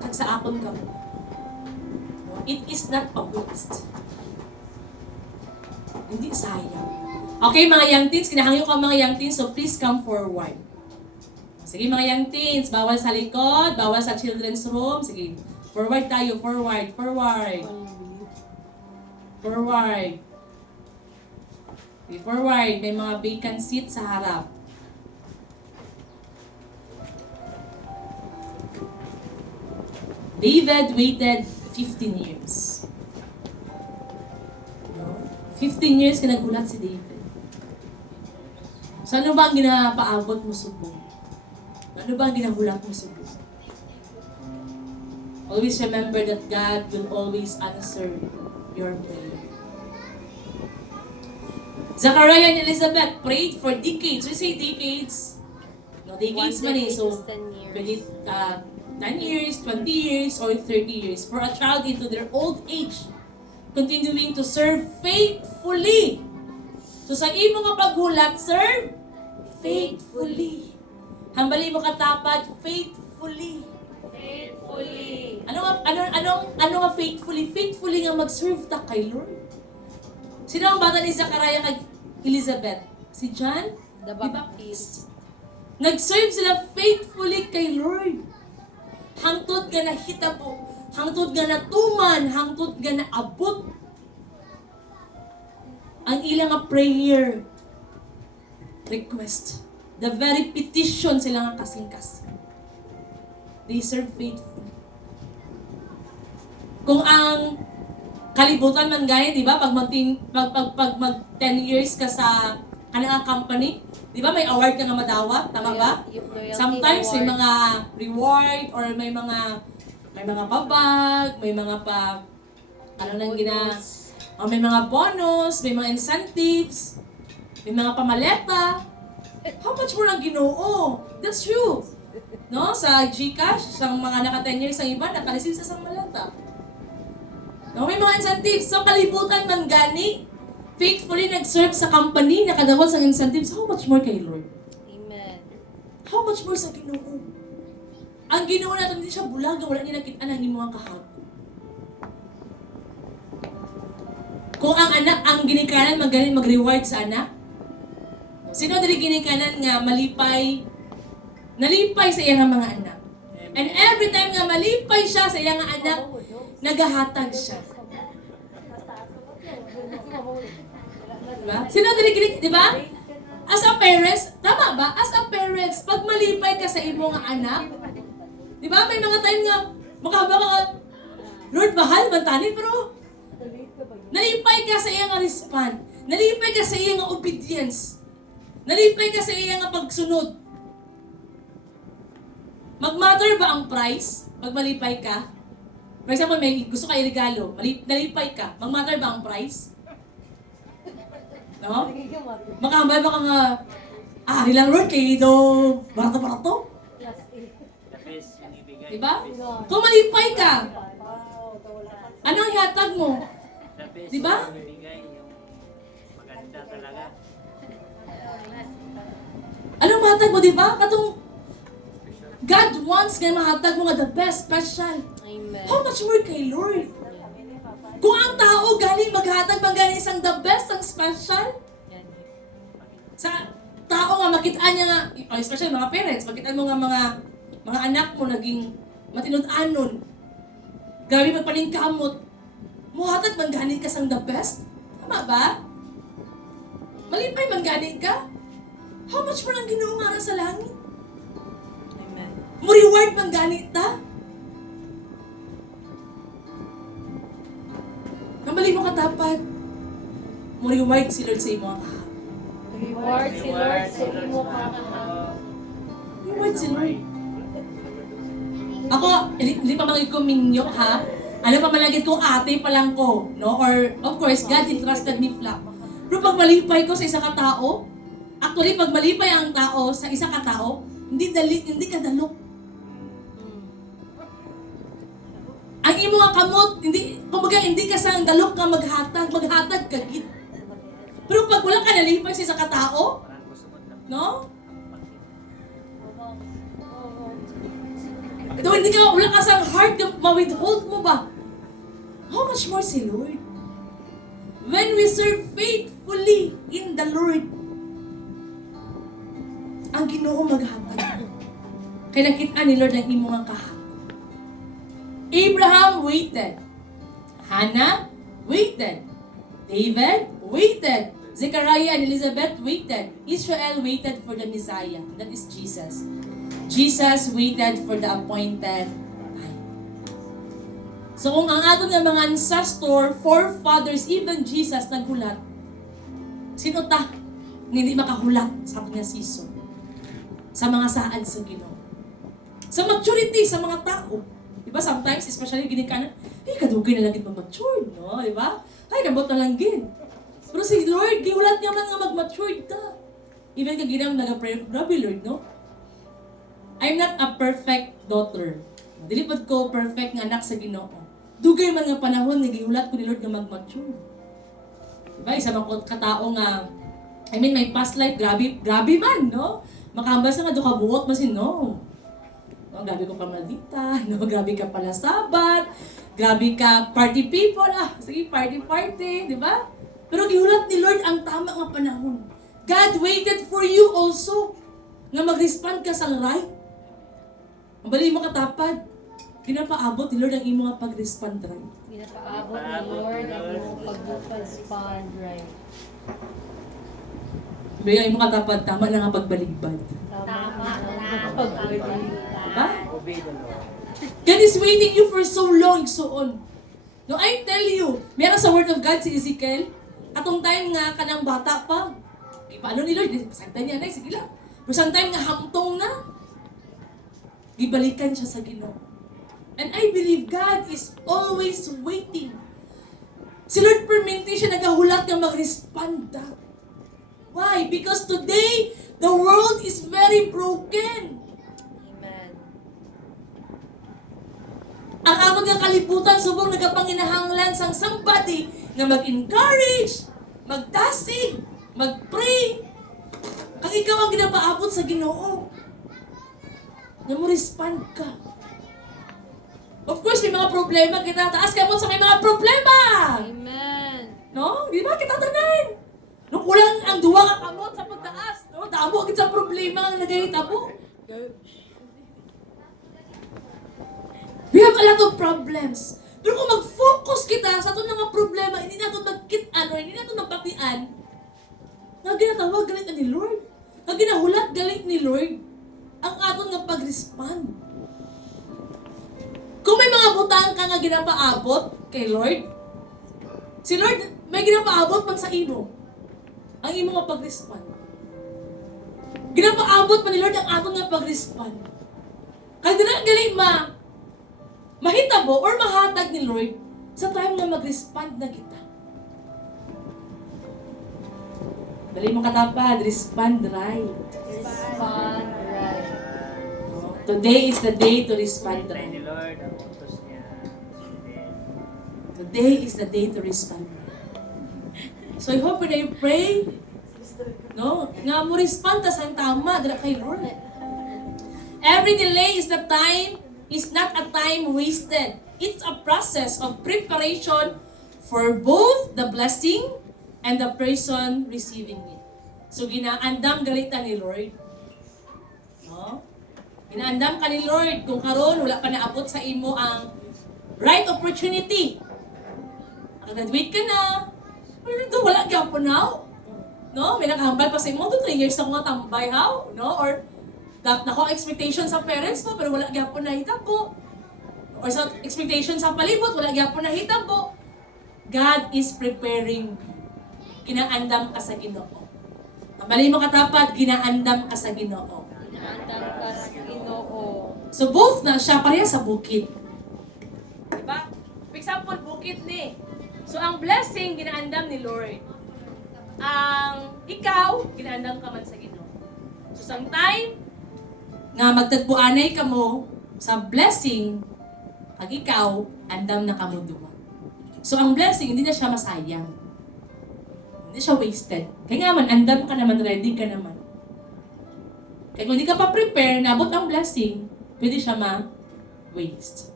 kag sa akon ka. It is not a waste. Hindi sayang. Okay, mga young teens, kinahangyo ka mga young teens, so please come forward. Sige mga young teens, bawal sa likod, bawal sa children's room. Sige, forward tayo, forward, forward. Forward. Sige, forward, may mga vacant seat sa harap. David waited 15 years. 15 years ka nagulat si David. So ano ba ang ginapaabot mo subong? Ano ba ang ginahulat mo subong? Always remember that God will always answer your prayer. Zachariah and Elizabeth prayed for decades. We say decades. No, decades man eh. So, 10 years. pwede 10 years, 20 years, or 30 years for a child into their old age, continuing to serve faithfully. So sa imo nga paghulat, serve faithfully. Hambali mo katapad, faithfully. Faithfully. Ano nga faithfully? Faithfully nga mag-serve ta kay Lord. Sino ang bata ni Zachariah kay Elizabeth? Si John The Baptist. Nag-serve sila faithfully kay Lord. Hangtod nga nahitabo, hangtod nga natuman, hangtod nga naabot ang ilang nga prayer request. The very petition sila nga kasing-kasing. They serve faithfully. Kung ang kalibutan man gaya, di ba? Pag mag 10 years ka sa kanang company, di ba may award ka nga madawat? Tama ba? Loyalty Sometimes may award. mga reward or may mga pabag, may mga may mga bonus, may mga incentives, may mga pamaleta. How much more ang Ginoo? That's true. No? Sa GCash, sa mga naka 10 years ang iba, naka-receive sa isang maleta. No? May mga incentives. So, kalibutan man gani, faithfully nag-serve sa company, nakadawat sa incentives, how much more kay Lord? Amen. How much more sa Ginoo? Ang Ginoo natin, hindi siya bulaga, wala niya nakita ng mga kahapon. Kung ang anak, ang ginikanan, magaling mag-reward sa anak, sino dali ginikanan nga nalipay sa iyang mga anak. And every time nga malipay siya sa iyang anak, nagahatag siya. Diba? Sino dali di ba? As a parents, tama ba? As a parents, pag malipay ka sa imong anak, di ba? May mga time nga, makahaba ka, Lord, mahal, bantani, pero nalipay ka sa iyang respond. Nalipay ka sa iyang obedience. Nalipay ka sa iyang pagsunod. Mag-matter ba ang price pag malipay ka? For example, may gusto kayo regalo, nalipay ka, mag-matter ba ang price? No? Makahambay ba ka nga, lang Lord, kayo ito, barato-barato? Diba? Kung malipay ka, anong ihatag mo? The best Di ba? na bigay yung maganda talaga. Anong mahatag mo, di ba? Katong God wants nga mahatag mo nga the best, special. Amen. How much more kay Lord? Kung ang tao galing maghatag man galing isang the best, ang special, Yan. sa tao nga makita niya nga, especially mga parents, makita mo nga mga anak mo naging matinud-anon. Grabe magpaningkamot. Muhatag man galing ka sang the best? Tama ba? Malipay man galing ka? How much mo nang Ginoo nga sa langit? Amen. Mo reward man galing ta? Kambali mo katapat. Mo reward si Lord sa imo ang kahap. Reward si Lord sa imo ka. Reward si Lord. Ako, hindi pa magiging kuminyo, ha? Ano pa malagit kong ate pa lang ko, no? Or, of course, God entrusted me flak. Pero pag malipay ko sa isa ka tao, actually, pag malipay ang tao sa isa ka tao, hindi ka dalok. Ang imo nga kamot, kumbaga, hindi ka sang dalok ka maghatag ka gid. Pero pag wala ka nalipay sa isa ka tao, Parang gusto mo na no? Ito, hindi ka, wala ka sa heart, ma-withhold mo ba? How much more si Lord? When we serve faithfully in the Lord, ang Ginoo maghatag. Kaya nakita ni Lord ang imo nga kahap. Abraham waited. Hannah waited. David waited. Zechariah and Elizabeth waited. Israel waited for the Messiah. That is Jesus. Jesus waited for the appointed time. So kung ang ato ng mga ancestor, forefathers, even Jesus naghulat, sino ta? Hindi makahulat sa ato niya season. Sa mga saad sa Ginoo. Sa maturity sa mga tao. Diba? Sometimes, especially ginikanan, kadugay na lang gid mag-mature, no? Diba? Kabot na lang gid. Pero si Lord, gihulat niya man nga mag-mature ta. Even kag ginang nag-pray, grabe Lord, no? I'm not a perfect daughter. Dili pud ko perfect nga anak sa Ginoo. Dugay man nga panahon nga gihulat ko ni Lord nga mag-mature. Diba? Isa man ko katao nga my past life grabe man, no? Makambas nga do ka buot masin no. No, grabe ko pamadita, no, grabe ka pala sabat, grabe ka party people, sige party, di ba? Pero gihulat ni Lord ang tama nga panahon. God waited for you also nga mag-respond ka sa right. Mabali mo katapad, ginapaabot ni Lord ang imo nga pag-respond right. Pinapaabot ni Lord ang imo pag-respond right. Bigay mo katapad, tama na nga pagbaligbad. Tama na pag-respond. Diba? obey the Lord. God is waiting you for so long, so on. No, I tell you, meron sa Word of God si Ezekiel, atong time nga kanang bata pa, paano ni Lord, santa niya na, sige lang. Pero sa time nga hamtong na, gibalikan siya sa Ginoo. And I believe God is always waiting. Si Lord perminti siya nagahulat nga mag-respond. Why? Because today, the world is very broken. Amen. Ang amon nga kalibutan subong nagapanginahanglan sang somebody nga mag-encourage, magdasig, mag-pray. Kang ikaw ang ginapaabot sa Ginoo. Nga mo respond ka. Of course, may mga problema kita. Taas ka mo sa may mga problema. Amen. No? Di ba kita tanan? No, kulang ang duwa ka kamot sa pagtaas. No? Damo agad sa problema ang nagahitabo. We have a lot of problems. Pero kung mag-focus kita sa itong mga problema, hindi natin hindi natin magbatian, nga ginatawag galit ni Lord. Nga ginahulat galit ni Lord ang aton nga pag-respond. Kung may mga butang ka nga ginapaabot kay Lord, si Lord may ginapaabot man sa imo. Ang imo nga pag-respond. Ginapaabot man ni Lord ang aton nga pag-respond. Kaya di na galing mahitabo or mahatag ni Lord sa time na mag-respond na kita. Dali mo katapad, respond right. Respond right. Today is the day to respond Pray right. ni Lord ang utos niya. Today is the day to respond. So I hope when you pray, no, nga mo respond ta sa tama dira kay Lord. Every delay is not a time wasted. It's a process of preparation for both the blessing and the person receiving it. So ginaandam galita ni Lord. No? Ginaandam ka ni Lord kung karon wala pa naabot sa imo ang right opportunity. Graduate ka na. Pero ito, wala gyapon now. No? May nakahambal pa sa imo. 3 years na ko nga tambay, how? No? Or, nako expectation sa parents mo, pero wala gyapon na hitabo. Or sa expectation sa palibot, wala gyapon na hitabo. God is preparing. Ginaandam ka sa Ginoo. Ang bali mo katapat, ginaandam ka sa Ginoo. Inaandam ka sa Ginoo. So both na siya pareha sa bukid. Diba? For example, bukid ni. So ang blessing, ginaandam ni Lord. Ang ikaw, ginaandam ka man sa Ginoo. So sometime, nga magtagpuanay ka mo sa blessing, pag ikaw, andam na kamo duwa. So ang blessing, hindi na siya masayang. Hindi siya wasted. Kaya nga man, andam ka naman, ready ka naman. Kaya kung hindi ka pa prepare, nabot ang blessing, pwede siya ma-waste.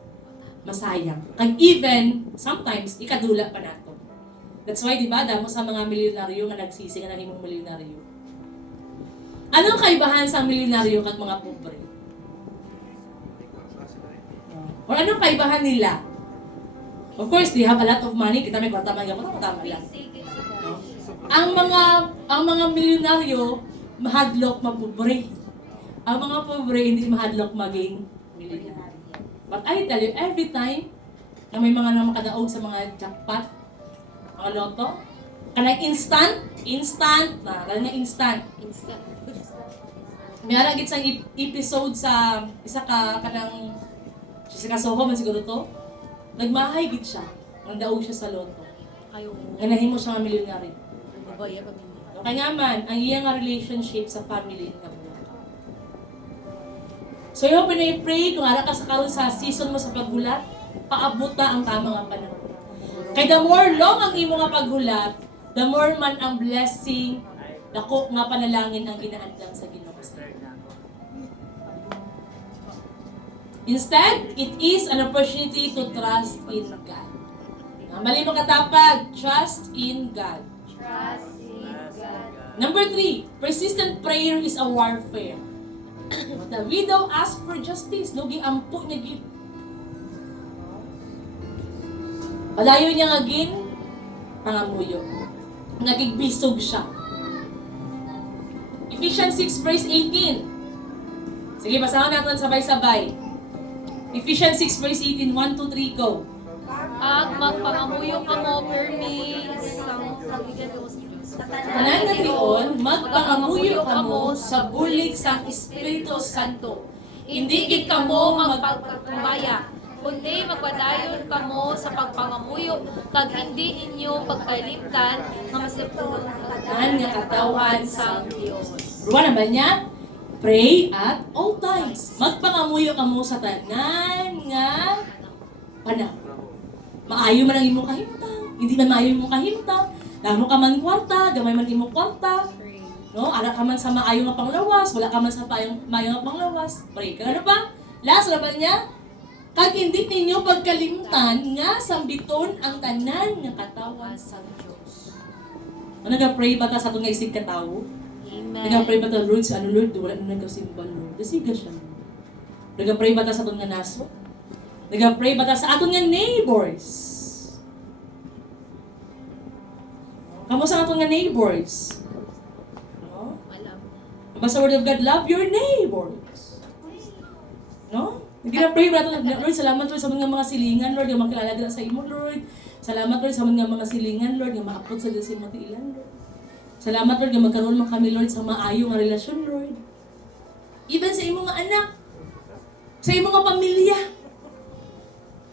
Masayang. Kag even, sometimes, ikadula pa nato. That's why, di ba, damo sa mga milyonaryo nga nagsisi nga nahimong milyonaryo. Anong kaibahan sa milyonaryo kat mga pobre? Or anong kaibahan nila? Of course, they have a lot of money. Kita may kwarta man gyapon, tama lang. No? Ang mga milyonaryo mahadlok mapobre. Ang mga pobre hindi mahadlok maging milyonaryo. But I tell you, every time na may mga namakadaog sa mga jackpot, mga loto, kanang instant na, kanang instant. May aragit sa episode sa isa ka kanang sa kasoho man siguro to. Nagmahay gid siya. Nang daog siya sa loto. Ayaw mo. Nga nahimo siya nga milyonaryo. Babaya kami niya. Kaya nga man, ang iyang nga relationship sa family nga buhay. So I hope na i-pray kung ara ka sa karon sa season mo sa paghulat, paabot ta ang tama nga panahon. Kaya the more long ang imo nga paghulat, the more man ang blessing, dako nga panalangin ang ginaadlang sa Ginoo. Instead, it is an opportunity to trust in God. Mali mo katapad, trust in God. Trust in God. Number 3, persistent prayer is a warfare. The widow asked for justice. Lugi ampo niya gid. Padayon niya nga gin, pangamuyo. Nagigbisog siya. Ephesians 6 verse 18. Sige, basahan natin sabay-sabay. Ephesians 6 verse 18, 1, 2, 3, go. At magpangamuyo ka mo, permi, Tanan na riyon, magpangamuyo ka mo sa bulig sang Espiritu Santo. Hindi gid kamo magpagkumbaya, kundi magpadayon kamo sa pagpangamuyo, kag hindi inyo pagkalimtan nga masipulong Tanan nga katawan sa sang Dios. Ruwa naman niya, pray at all times. Magpangamuyo ka mo sa tanan nga panahon. Maayo man ang imong kahimtang. Hindi man maayo imong kahimtang. Damo ka man kwarta, gamay man imong kwarta. No, ara ka man sa maayo nga panglawas, wala ka man sa maayo nga panglawas. Pray ka ano pa? Last laban niya, kag hindi ninyo pagkalimtan nga sambiton ang tanan nga katawan sa Dios. Ano nag-pray ba ta sa atong nga isig katawo? Nag-pray ba ta, Lord, sa ano Lord, wala na nagkasimba Lord. Dasiga siya. Nag-pray ba ta sa atong nga naso? Nag-pray ba ta sa atong nga neighbors? Kamusta ang atong nga neighbors? No? Alam. Basta word of God, love your neighbors. No? Nag-pray ba ito, Lord, salamat Lord sa mga silingan, Lord, yung makilala dila sa imo, Lord. Salamat Lord sa mga silingan, Lord, yung maapot sa dila sa imo tiilan, Lord. Salamat Lord, yung magkaroon man kami, Lord, sa maayo nga relasyon, Lord. Even sa imo nga anak, sa imo nga pamilya.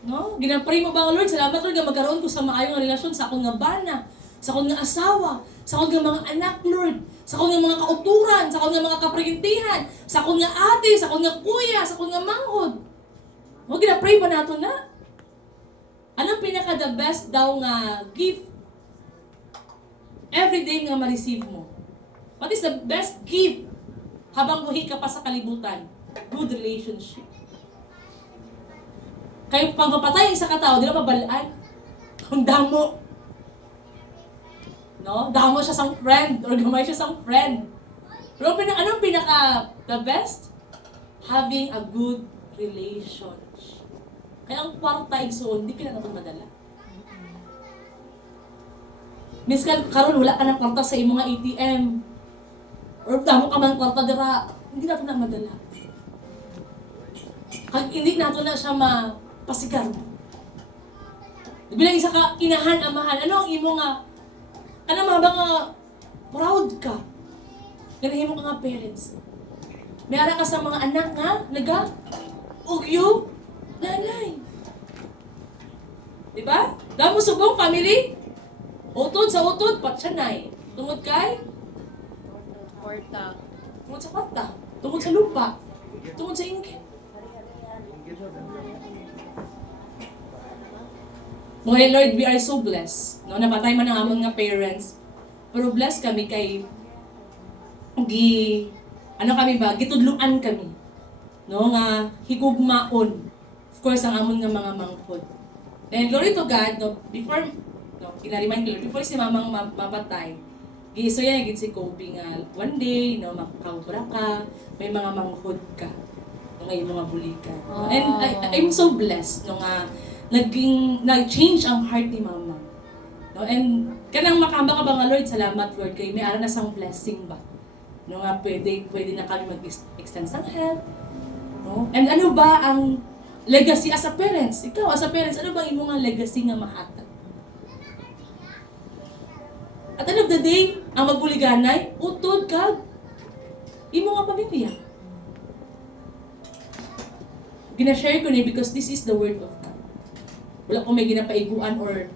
No? Ginapray mo ba, Lord, salamat Lord, yung magkaroon ko sa maayo nga relasyon sa akong nga bana, sa akong nga asawa, sa akong nga mga anak, Lord, sa akong nga mga kauturan, sa akong nga mga kapregintihan, sa akong nga ate, sa akong nga kuya, sa akong nga manghod. Mo ginapray ba nato na? Anong pinaka the best daw nga gift everyday nga ma-receive mo? What is the best gift habang buhi ka pa sa kalibutan? Good relationship. Kaya pag mapatay ang isa ka tao, di na mabalaan. Kung damo. No? Damo siya sang friend or gamay siya sang friend. Pero anong pinaka the best? Having a good relationship. Kaya ang kwarta igsoon, di ka na madala. Miskan karon wala ka ng kwarta sa imong mga ATM. Or damo ka man kwarta dira, hindi na ito na madala. Kag hindi na ito na siya mapasigar. Bilang isa ka inahan, amahan, ano ang imo nga, kanang mga nga proud ka. Ganahin mo ka nga parents. May ara ka sa mga anak nga, ugyo, nanay. Diba? Damo subong family, utod sa utod, patsanay. Tungod kay? Porta. Tungod sa kwarta. Tungod sa lupa. Tungod sa inggit. Well, Lord, we are so blessed. No, napatay man ang among nga parents. Pero blessed kami kay gitudluan kami. No, nga higugmaon. Of course, ang amon nga mga mangkod. And glory to God, no, before, no, ina-remind ko, before si mamang mapatay, giisuya gid si Kobe nga one day, no, makakawra ka, may mga manghod ka. No, nga yung mga bulikan. No? And I'm so blessed, no, nga nag-change ang heart ni Mama. No? And kanang makamba ka ba nga, Lord, salamat, Lord, kay may ara na sang blessing ba? No, nga pwede na kami mag-extend sang help. No? And ano ba ang legacy as a parents? Ikaw, as a parents, ano ba yung mga legacy nga mahatag? At end of the day, ang magbuliganay, utod kag imo nga pamilya. Gina-share ko ni because this is the word of God. Wala ko may ginapaiguan or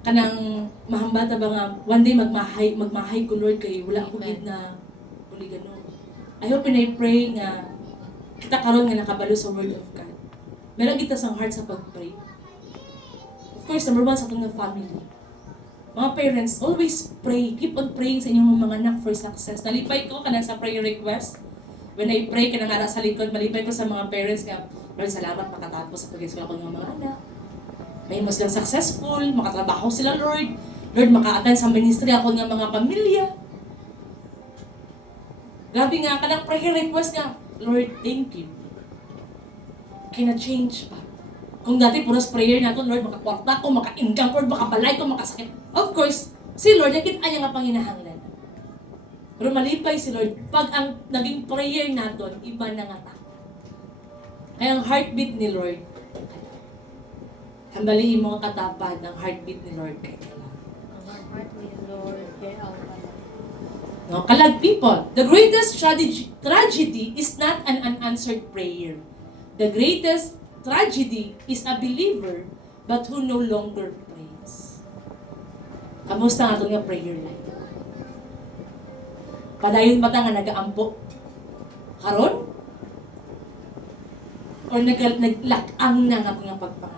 kanang mahambata ba nga one day magmahay ko, Lord, kay wala ko gid na buligano. I hope and I pray nga kita karon nga nakabalo sa word of God. Meron kita sang heart sa pag-pray. Of course, number one sa atong family. Mga parents, always pray. Keep on praying sa inyong mga anak for success. Nalipay ko kanang sa prayer request. When I pray, kanang ara sa likod, malipay ko sa mga parents nga, Lord, salamat makatapos sa pag-eskwela ko ng mga anak. May mas lang successful, makatrabaho sila, Lord. Lord, maka-attend sa ministry ako ng mga pamilya. Grabe nga, kanang prayer request nga, Lord, thank you. Kina-change pa. Kung dati puros prayer nato, Lord, makakwarta ko, maka-income, Lord, makabalay ko, makasakit. Of course, si Lord, nakita niya nga panginahanglan. Pero malipay si Lord, pag ang naging prayer nato, iba na nga ta. Kaya ang heartbeat ni Lord, hambaliin mo ang katapad ng heartbeat ni Lord kay no, kalag people, the greatest tragedy is not an unanswered prayer. The greatest tragedy is a believer but who no longer prays. Kamusta nga ito nga prayer life? Padayon ba ta nga nagaampo? Karon? Or naglakang na nga ito nga pagpangalan?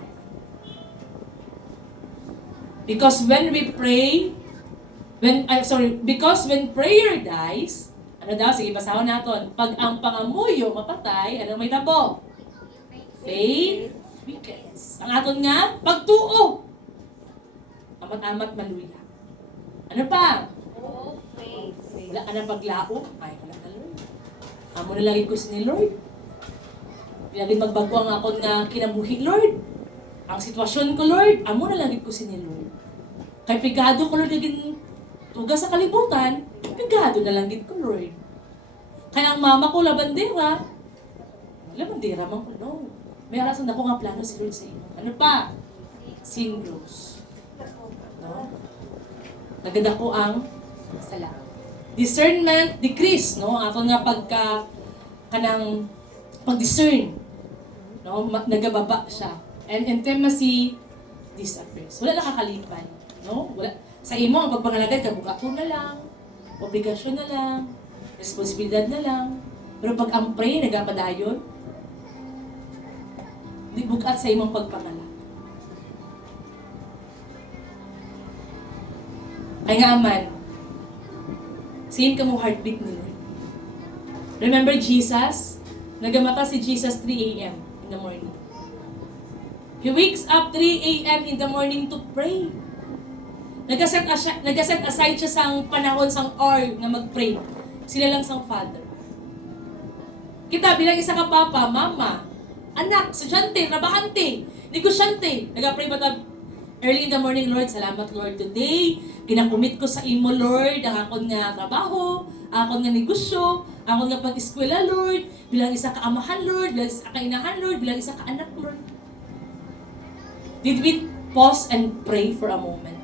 Because when we pray, because when prayer dies, ano daw? Sige, basahon natin. Pag ang pangamuyo mapatay, ano may tabo? Faith weakens. Ang aton nga, pagtuo. Amat-amat maluya. Ano pa? Wala ka na paglao? Ay, wala na, Lord. Amo na lagi ko si ni Lord. Lagi magbago ang akon nga kinabuhi, Lord. Ang sitwasyon ko, Lord, amo na lagi ko si ni Lord. Kay pigado ko, Lord, naging tugas sa kalibutan, pigado na lang din ko, Lord. Kaya ang mama ko, labandera man ko, no. May arasan na ko nga plano si Lord sa inyo. Ano pa? Singles. No? Nagada ko ang sala. Discernment, decrease, no? Ato nga kanang pag-discern, no? Nagababa siya. And intimacy disappears. Wala nakakalipay, no? Wala. Sa imo, ang pagpangalagad, kabukato na lang, obligasyon na lang, responsibilidad na lang. Pero pag ang pray, nagapadayon, di bukat sa imong pagpangalagad. Kaya nga man, same ka mo heartbeat ni Lord. Remember Jesus? Nagamata si Jesus 3 a.m. in the morning. He wakes up 3 a.m. in the morning to pray. Nagaset aside siya sang panahon sang hour na mag-pray. Sila lang sang father. Kita bilang isa ka papa, mama, anak, estudyante, trabahante, negosyante, nag-pray ba ta early in the morning, Lord, salamat Lord today. Ginakumit ko sa imo, Lord, ang akon nga trabaho, akon nga negosyo, akon nga pag-eskwela, Lord, bilang isa ka amahan, Lord, bilang isa ka inahan, Lord, bilang isa ka anak, Lord. Did we pause and pray for a moment?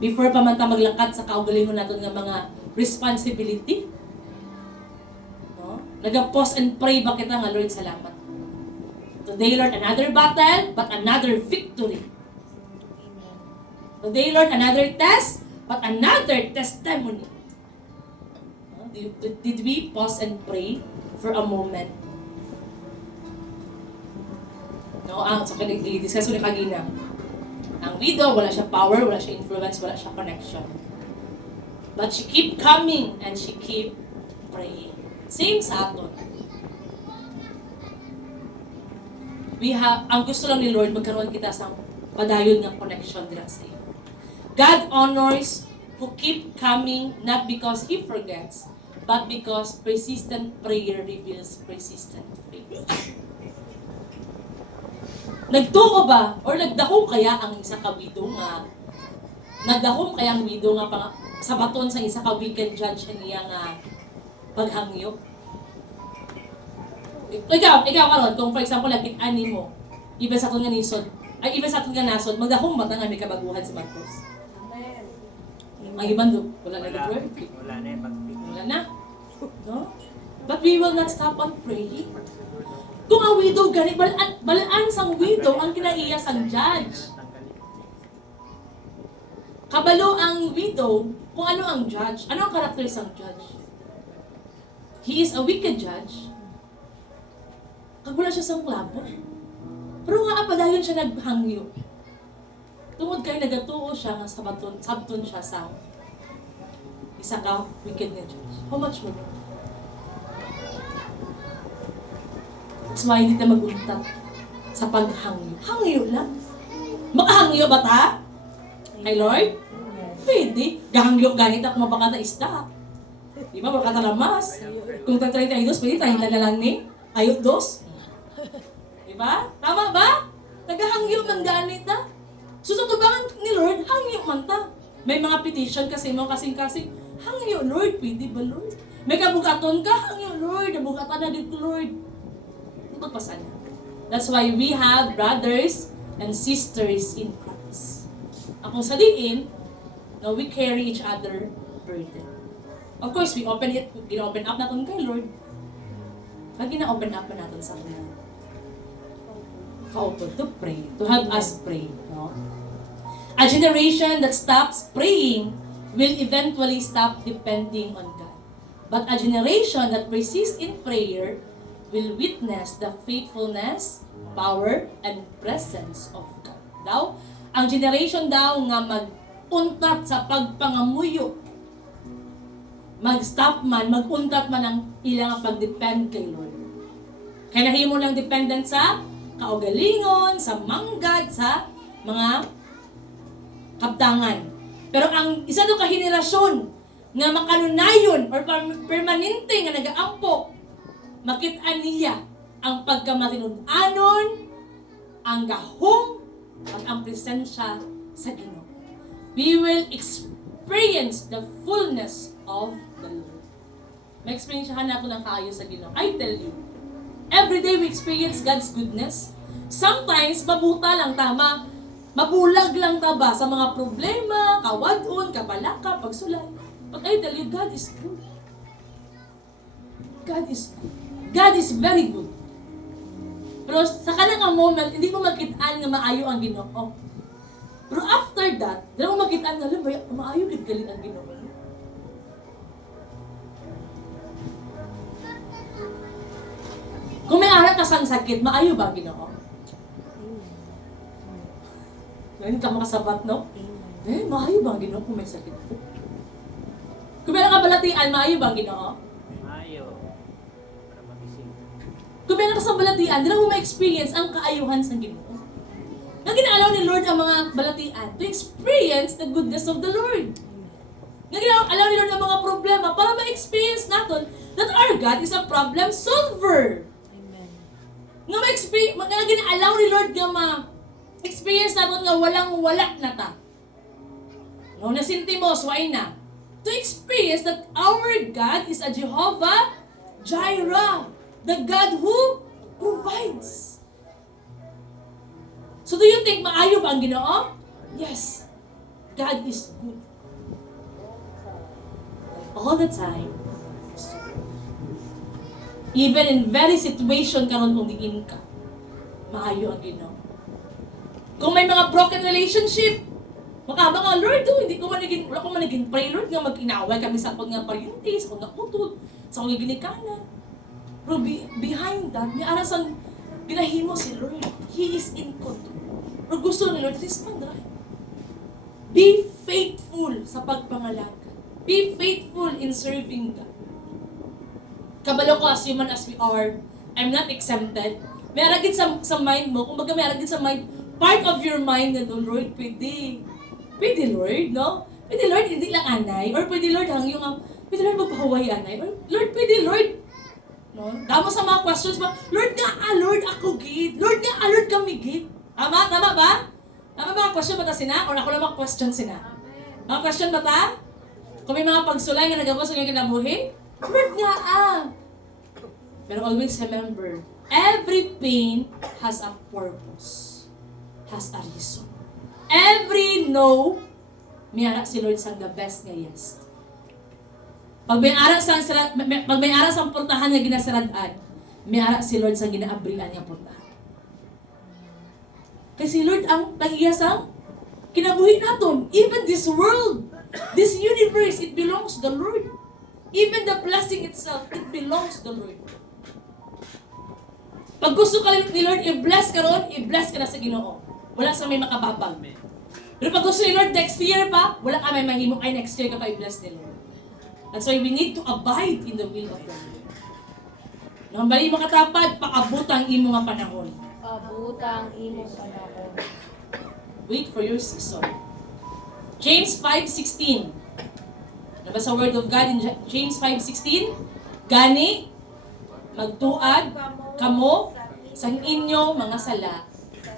Before pa man ta maglangkat sa kaugalingon natin nga mga responsibility? No? Nag-pause and pray ba kita nga, Lord, salamat. Today, Lord, another battle, but another victory. Today, Lord, another test, but another testimony. No? Did we pause and pray for a moment? No, so discuss ko na kagina. Ang widow, wala siya power, wala siya influence, wala siya connection. But she keep coming and she keep praying. Same sa aton. Ang gusto lang ni Lord, magkaroon kita sa padayon ng connection nila sa iyo. God honors who keep coming not because He forgets, but because persistent prayer reveals persistent faith. Nagtuo ba or nagdahom kaya ang isa ka widow nga nagdahom kaya ang widow nga sa baton sa isa ka wicked judge niya nga paghangyo? Ikaw karon kung for example lapit-an nimo iba sa aton nga nisod ay iba sa aton nga nasod magdahom ba ta nga may kabaguhan sa Marcos? Amen. Ang iban do wala na word. Wala na Wala na. No? But we will not stop on praying. Kung ang widow gani, balaan sang widow ang kinaiya sang judge. Kabalo ang widow kung ano ang judge. Ano ang karakter sang judge? He is a wicked judge. Kagula siya sang klabo. Pero nga padayon siya naghangyo. Tungod kay nagatuo siya nga sabton siya sa isa ka wicked na judge. How much more? That's why hindi tayo mag-untat sa paghangyo. Hangyo lang. Makahangyo ba ta? Kay Lord? Pwede. Gahangyo ganit at mabakata isda. Di ba? Bakata lamas. Kung 32, pwede 30 na lang ni. Ayot dos. Di ba? Tama ba? Nagahangyo man ganit na. So sa tubangan ni Lord, hangyo man ta. May mga petition kasi mo kasing-kasing. Hangyo Lord, pwede ba Lord? May kabugaton ka, hangyo Lord. Nabugatan na dito Lord. Magpasan. That's why we have brothers and sisters in Christ. Akong sa diin, no, we carry each other burden. Of course, we open up natin kay Lord. Pag gina-open up na natin sa Kanya. Ka-open to pray, to help us pray. No? A generation that stops praying will eventually stop depending on God. But a generation that persists in prayer will witness the faithfulness, power, and presence of God. Daw, ang generation daw nga mag-untat sa pagpangamuyo, mag-stop man, mag-untat man ang ilang pag-depend kay Lord. Kaya nahimo lang dependent sa kaugalingon, sa manggad, sa mga kaptangan. Pero ang isa do ka henerasyon nga makanunayon or permanente nga nagaampo, makit-an niya ang pagkamatinud-anon, ang gahom, at ang presensya sa Ginoo. We will experience the fullness of the Lord. May experiensyahan nato ng kaayo sa Ginoo. I tell you, every day we experience God's goodness. Sometimes, mabuta lang tama, mabulag lang taba sa mga problema, kawadon, kabalaka, pagsulay. But I tell you, God is good. God is good. God is very good. Pero sa kanang moment, hindi mo makitaan nga maayo ang Ginoo. Pero after that, hindi mo makitaan nga, maayo gid gali ang Ginoo. Kung may ara ka sang sakit, maayo ba ang Ginoo? Hindi ka makasabat, no? Maayo ba ang Ginoo kung may sakit po? Kung meron ka balatian, maayo ba ang Ginoo? Mayo. Para magising. Kung meron ka sa balatian, di na mo ma-experience ang kaayuhan sa Ginoo. Na ginaalaw ni Lord ang mga balatian to experience the goodness of the Lord. Na ginaalaw ni Lord ang mga problema para ma-experience natin that our God is a problem solver. Nga ma-experience, nga ginaalaw ni Lord nga ma-experience natin nga walang-wala na ta. No, nasintimos, why na? To experience that our God is a Jehovah Jireh, the God who provides. So do you think maayo ba ang Ginoo? Yes. God is good. All the time. Even in very situation karon kung diin ka, maayo ang Ginoo. Kung may mga broken relationship, mga Lord, hindi ko wala ko maniging pray, Lord, nga mag-inaway kami sa akong nga paryente, sa akong nga utod, sa akong ginikanan. Pero behind that, may arasang ginahimo si Lord. He is in control. Pero gusto ni Lord, respond right. Be faithful sa pagpangalaga. Be faithful in serving God. Kabalo ko as human as we are, I'm not exempted. May aragin sa mind mo, kung baga may aragin sa mind, part of your mind na doon, Lord, pwede Lord, no? Pwede Lord, hindi lang anay. Or pwede Lord, pwede Lord magpahuway anay. Or Lord, pwede Lord. No? Damo sa mga questions ba, Lord nga, Lord ako gid. Lord nga, Lord kami gid. Tama ba? Tama mga question ba ta sina? Or ako lang mga question sina? Mga question ba ta? Kung may mga pagsulay nga nagabos sa mga kinabuhi, Lord nga, Pero always remember, every pain has a purpose. Has a reason. Every no, may ara si Lord sang the best nga yes. Pag may ara sang portahan nga ginasiradan, may ara si Lord sang ginaabrian nga portahan. Kasi Lord ang tagiyasang kinabuhi naton. Even this world, this universe, it belongs to the Lord. Even the blessing itself, it belongs to the Lord. Pag gusto ka ni Lord i-bless ka ron, i-bless ka na sa Ginoo. Wala sa may makababag. Pero pag gusto ni Lord next year pa, wala ka may mahimong ay next year ka pa i-bless ni Lord. That's why we need to abide in the will of the Lord. Nang bali mo katapad, paabutang imo nga panahon. Pabutang imong panahon. Wait for your season. James 5:16. Nabasa word of God in James 5:16. Gani, magtuad kamo sang inyo mga sala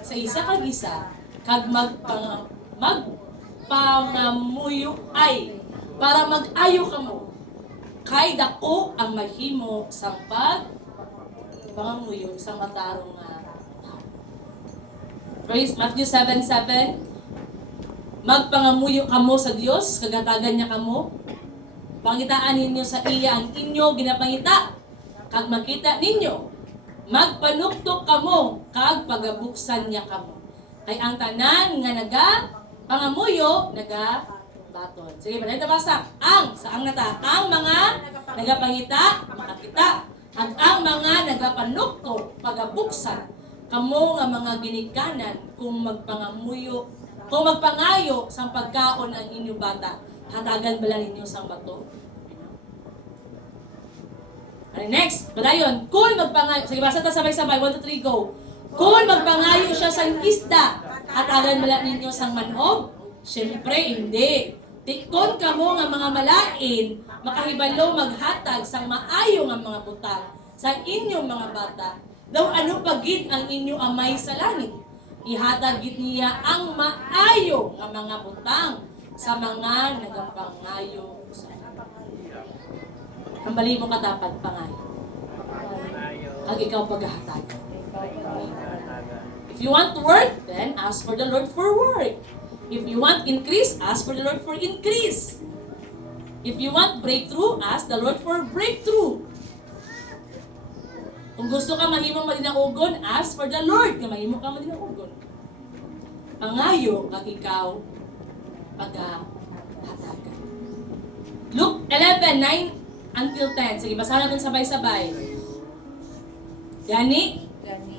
sa isa kag isa kag magpangamuyo ay para mag-ayo kamo kay dako ang mahimo sang pangamuyo sang matarong nga tao. Matthew 7:7. Magpangamuyo kamo sa Dios, kagatagan niya kamo. Pangitaan ninyo sa iya ang inyo ginapangita. Kag makita ninyo, magpanuktok kamo, kag pagabuksan niya kamo. Kay ang tanan nga pangamuyo, baton. Sige, balay basa. Ang mga nagapangita, makakita. At ang mga nagapanuktok, pagabuksan, kamo nga mga ginikanan kung magpangayo sang pagkaon ang inyong bata, hatagan bala ninyo sang bato. Okay, next, balayon. Kung magpangayo, sige, basa ta sabay-sabay, 1, 2, 3, go. Kung magpangayo siya sang isda, hatagan bala ninyo sang manog? Siyempre, hindi. Tikon kamo nga mga malain, makahibalo maghatag sang maayo nga mga butang sa inyong mga bata. Daw ano pagid ang inyo amay sa langit? Ihatag gid niya ang maayo nga mga butang sa mga nagapangayo sa Hambali mo katapat pangayo. Kag ikaw paghatag. If you want work, then ask for the Lord for work. If you want increase, ask for the Lord for increase. If you want breakthrough, ask the Lord for breakthrough. Kung gusto ka mahimong madinaugon, ask for the Lord nga mahimo ka madinaugon. Pangayo kag ikaw paghatagan. Luke 11:9 until 10. Sige, basahin natin sabay-sabay. Gani? Gani.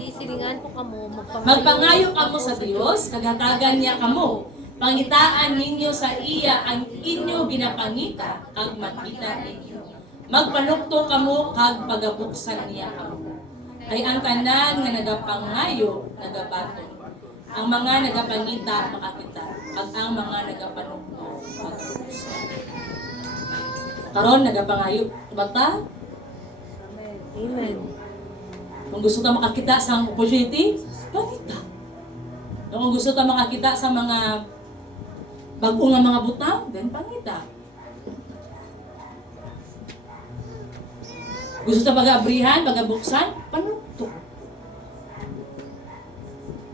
Isip Hilingan ko kamo, Magpangayo kamo sa Dios, kagatagan niya kamo. Pangitaan ninyo sa iya ang inyo ginapangita, kag makita ninyo. Magpanukto kamo, kag pagabuksan niya kamo. Ay ang tanan nga nagapangayo, nagabaton. Ang mga nagapangita, makakita. Kag ang mga nagapanukto, magabuksan. Karon nagapangayo, bata? Amen. Kung gusto ta makakita sa opportunity, pangita. Kung gusto ta makakita sa mga bago nga mga butang, then pangita. Gusto ta pag-abrihan, pag-abuksan, panukto.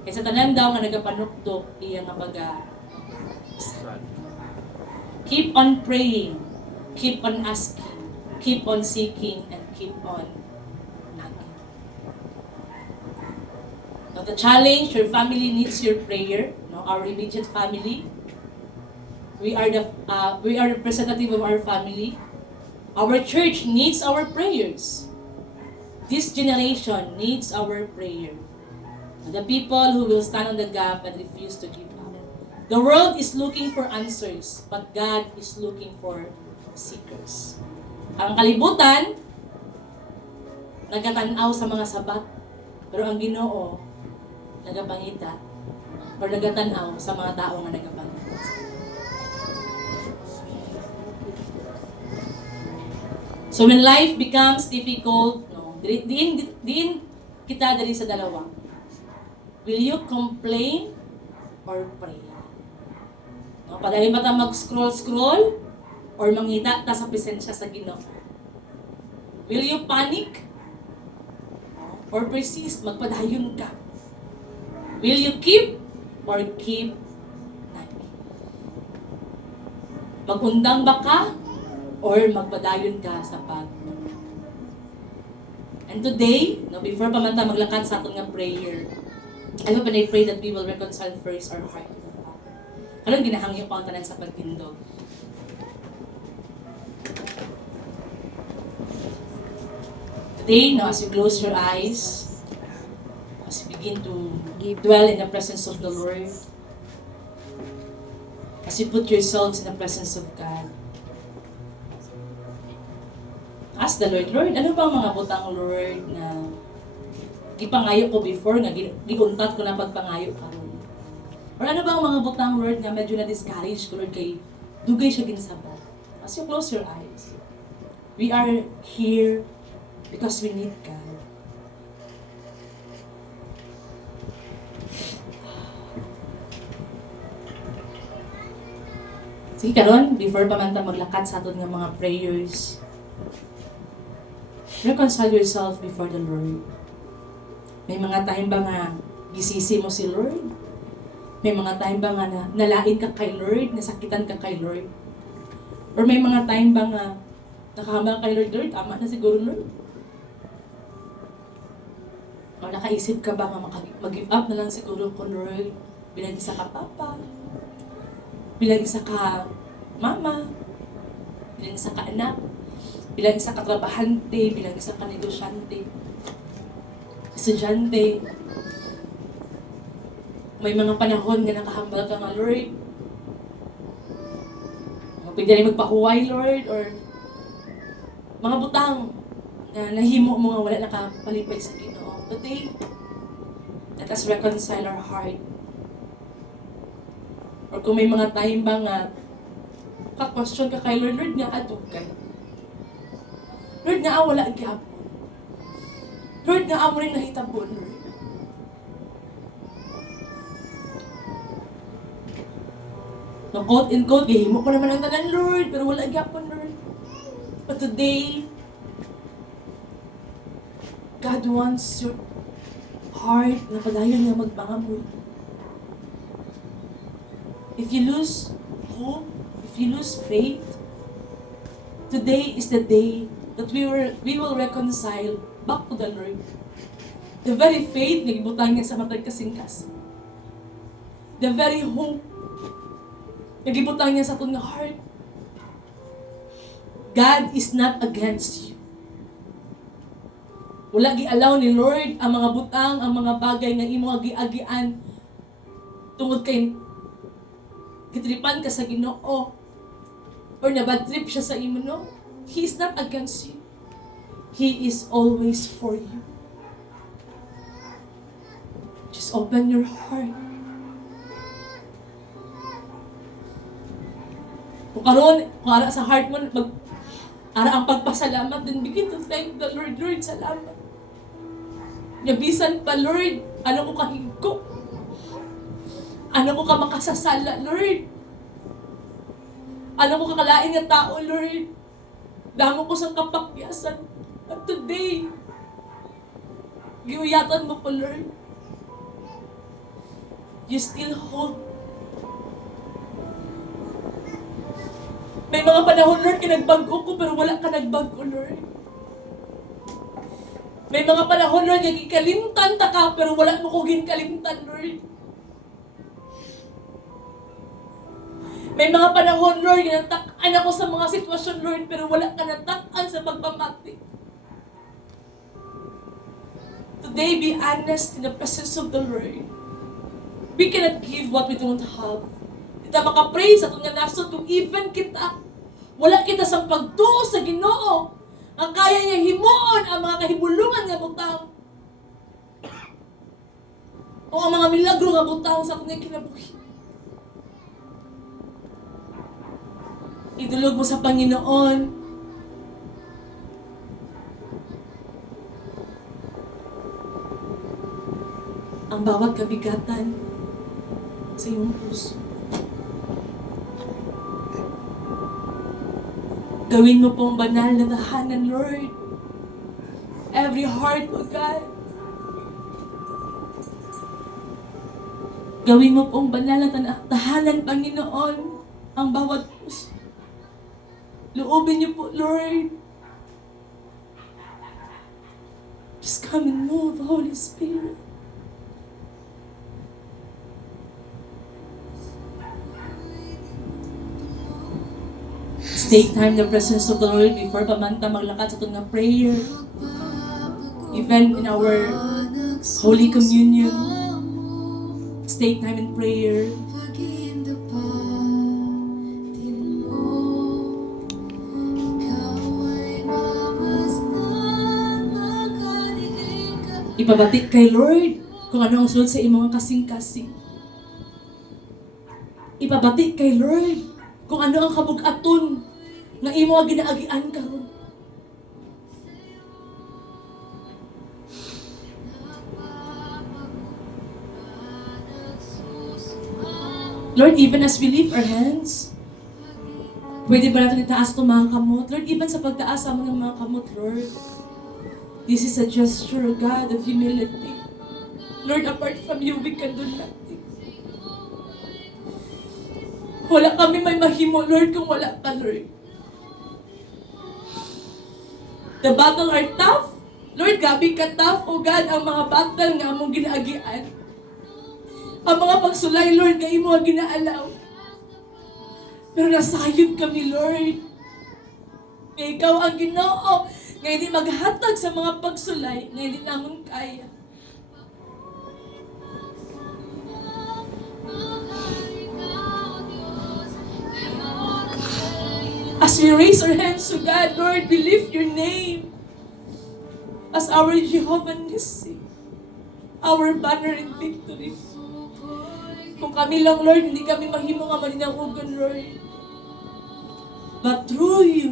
Kaysa tanan daw nga nagapanukto, iya nga pag keep on praying, keep on asking, keep on seeking, and keep on knocking. Now the challenge, your family needs your prayer. No, our immediate family. We are the representative of our family. Our church needs our prayers. This generation needs our prayer. The people who will stand on the gap and refuse to give up. The world is looking for answers, but God is looking for seekers. Ang kalibutan, nagatanaw sa mga sabat, pero ang Ginoo, nagapangita, or nagatanaw sa mga tao nga nagapangita. So when life becomes difficult, no, diin kita dali sa dalawa. Will you complain or pray? No, padali ba ta mag-scroll or mangita ta sa presensya sa Ginoo? Will you panic or persist, magpadayon ka? Will you keep or keep not? Magundang ba ka or magpadayon ka sa pag. And today, no, before pa man ta maglakad sa atong nga prayer, I hope and I pray that we will reconcile first our heart to the Father. Karon ginahangyo pa ang tanan sa pagtindog. Today, no, as you close your eyes, as you begin to dwell in the presence of the Lord, as you put yourselves in the presence of God, ask the Lord, Lord, ano ba ang mga butang, Lord, na gipangayo ko before, nga giuntat ko na pagpangayo karon? Or ano ba ang mga butang, Lord, nga medyo na-discourage ko, Lord, kay dugay siya ginsabat? As you close your eyes, we are here because we need God. Sige karon, before pa man ta maglakad sa aton nga mga prayers, reconcile yourself before the Lord. May mga time ba nga gisisi mo si Lord? May mga time ba nga nalain ka kay Lord, nasakitan ka kay Lord? Or may mga time ba nga nakahambal kay Lord, Lord, tama na siguro Lord? O nakaisip ka ba nga mag-give up na lang siguro ko Lord? Bilang isa ka papa, bilang isa ka mama, bilang isa ka anak, bilang isa ka trabahante, bilang isa ka negosyante, estudyante. May mga panahon nga nakahambal ka nga, Lord. Pwede rin magpahuway, Lord, or mga butang na nahimo mo nga wala nakapalipay sa Ginoo. Today, let us reconcile our heart. Or kung may mga time ba nga ka-question ka kay Lord, Lord nga adug kay. Lord nga wala gyapon. Lord nga amo rin nahitabo, Lord. No, quote and quote, gihimo ko naman ang tanan, Lord, pero wala gyapon, Lord. But today, God wants your heart na padayon nga magpangamoy. If you lose hope, if you lose faith, today is the day that we will reconcile back to the Lord. The very faith na gibutang niya sa matag kasingkas. The very hope na gibutang niya sa atong heart. God is not against you. Wala gi-allow ni Lord ang mga butang, ang mga bagay nga imo agi-agian tungod kay gitripan ka sa Ginoo or nabad trip siya sa imo, no? He is not against you. He is always for you. Just open your heart. Kung karon, kung ara sa heart mo, ara ang pagpasalamat, then begin to thank the Lord. Lord, salamat. Yabisan pa, Lord, ano ko kahigko? Ano ko ka makasasala, Lord? Ano ko kakalain nga tao, Lord? Damo ko sang kapakyasan. At today, giuyatan mo ko, Lord. You still hold. May mga panahon, Lord, kinagbago ko, pero wala ka nagbago, Lord. May mga panahon, Lord, nagkikalimtan ta ka, pero wala mo ko ginkalimtan, Lord. May mga panahon, Lord, natakan ako sa mga sitwasyon, Lord, pero wala ka natakan sa pagpamati. Today, be honest in the presence of the Lord. We cannot give what we don't have. Kita makapray sa itong nasod kung even kita, wala kita sa pagtuo sa Ginoo. Ang kaya niya himoon ang mga kahibulungan nga butang. O ang mga milagro nga butang sa itong kinabuhi. Idulog mo sa Panginoon. Ang bawat kabigatan sa iyong puso. Gawin mo pong banal na tahanan, Lord. Every heart, O God. Gawin mo pong banal na tahanan, Panginoon, ang bawat puso. Loobin niyo po, Lord. Just come and move, Holy Spirit. Take time in the presence of the Lord before pamanta maglakad sa itong prayer. Even in our Holy Communion, take time in prayer. Ipabatik kay Lord kung ano ang sulod sa imong kasing-kasing. Ipabatik kay Lord kung ano ang kabug-aton nga imo nga ginaagian karon. Lord, even as we lift our hands, pwede ba natin itaas itong mga kamot? Lord, even sa pagtaas mo ng mga kamot, Lord, this is a gesture, God, of humility. Lord, apart from you, we can do nothing. Wala kami may mahimo, Lord, kung wala ka, Lord. The battle are tough. Lord, gabi ka tough, O God, ang mga battle nga among ginaagian. Ang mga pagsulay, Lord, nga imo nga ginaalaw. Pero nasayod kami, Lord. Nga ikaw ang Ginoo, nga hindi maghatag sa mga pagsulay, nga hindi namon kaya. As we raise our hands to God, Lord, we lift your name as our Jehovah Nissi, our banner in victory. Kung kami lang, Lord, hindi kami mahimo nga maninangugan, Lord. But through you,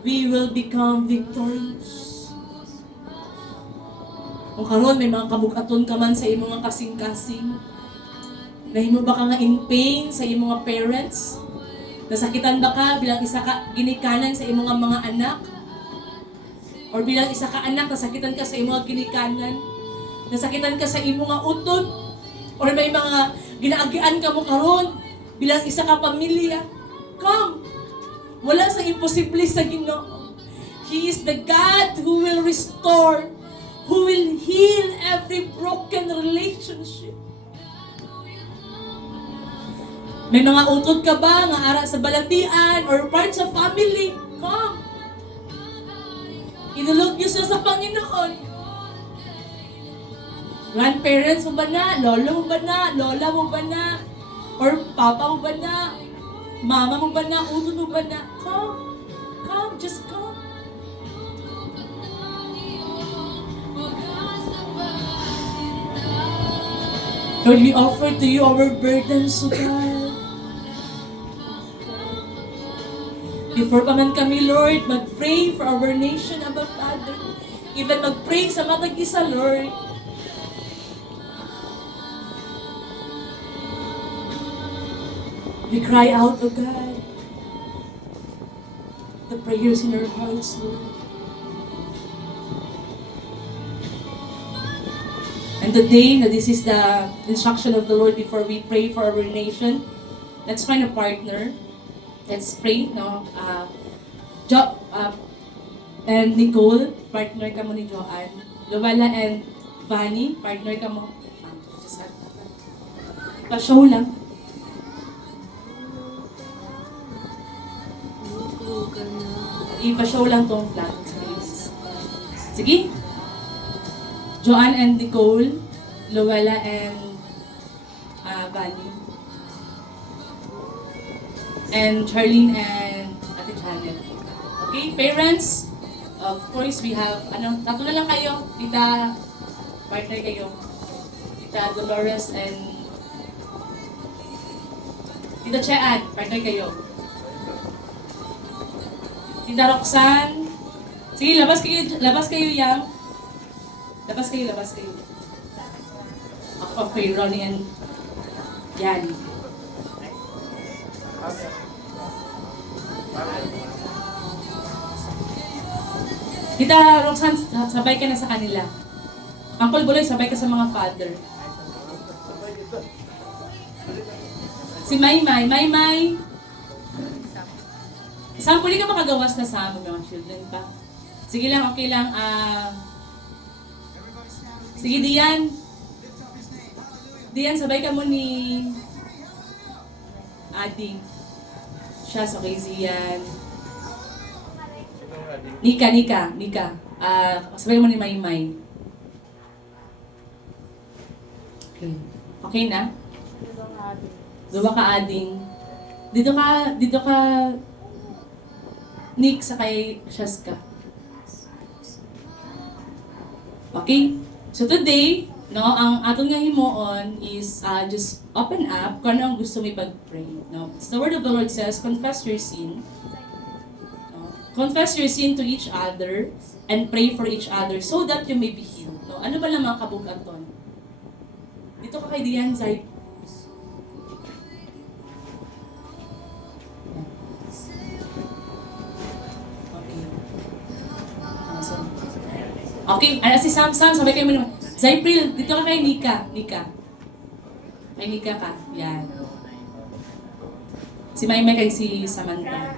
we will become victorious. Kung karon may mga kabug-aton ka man sa imong mga kasing-kasing, nahimo ba ka nga in pain sa imong mga parents? Nasakitan ba ka bilang isa ka ginikanan sa imong mga anak? Or bilang isa ka anak, nasakitan ka sa imong ginikanan? Nasakitan ka sa imong mga utod? Or may mga ginaagian ka mo karon bilang isa ka pamilya? Come! Wala sa imposible sa Ginoo. He is the God who will restore, who will heal every broken relationship. May mga utod ka ba nga ara sa balatian or part sa family? Come! Inulog niyo siya sa Panginoon. Grandparents mo ba na? Lolo mo ba na? Lola mo ba na? Or papa mo ba na? Mama mo ba na? Uno mo ba na? Come. Come. Just come. Lord, we offer to you our burdens, O God. Before pa man kami, Lord, mag-pray for our nation, Abba Father. Even mag-pray sa matag-isa, Lord. We cry out, O God, the prayers in our hearts, Lord. And today, na this is the instruction of the Lord before we pray for our nation. Let's find a partner. Let's pray, no? And Nicole, partner ka mo ni Joanne. Luwala and Vanny, partner ka mo. Pa-show lang. Ipa-show lang tong flag. Sige. Joanne and Nicole, Luwala and Vanny. And Charlene and Ate Janet. Okay, parents, of course we have, tatlo na lang kayo. Tita, partner kayo. Tita Dolores and Tita Chean, partner kayo. Tita Roxanne. Sige, labas kayo yang. Labas kayo. Okay, Ronnie and yan. Tita Roxanne, sabay ka na sa kanila. Uncle Buloy, sabay ka sa mga father. Si Maymay. Sampo, hindi ka makagawas na sa mga children pa. Sige lang, okay lang. Sige, Dian. Dian, sabay ka mo ni Adi. Siya, so kay Zian. Nika. Sabay mo ni Maymay. Okay. Okay na? Dua ka ading. Dito ka Nick sa kay Shaska. Okay? So today, no, ang atong nga himuon is just open up kung ano ang gusto mo ipag-pray. No? So the word of the Lord says, confess your sin. No? Confess your sin to each other and pray for each other so that you may be healed. No? Ano ba lang mga kabugaton? Dito ka kay Dian, Zay. Okay, si Sam, sabay kayo mo. Zypril, dito ka kay Nika. Kay Nika ka. Yan. Si Maymay kay si Samantha.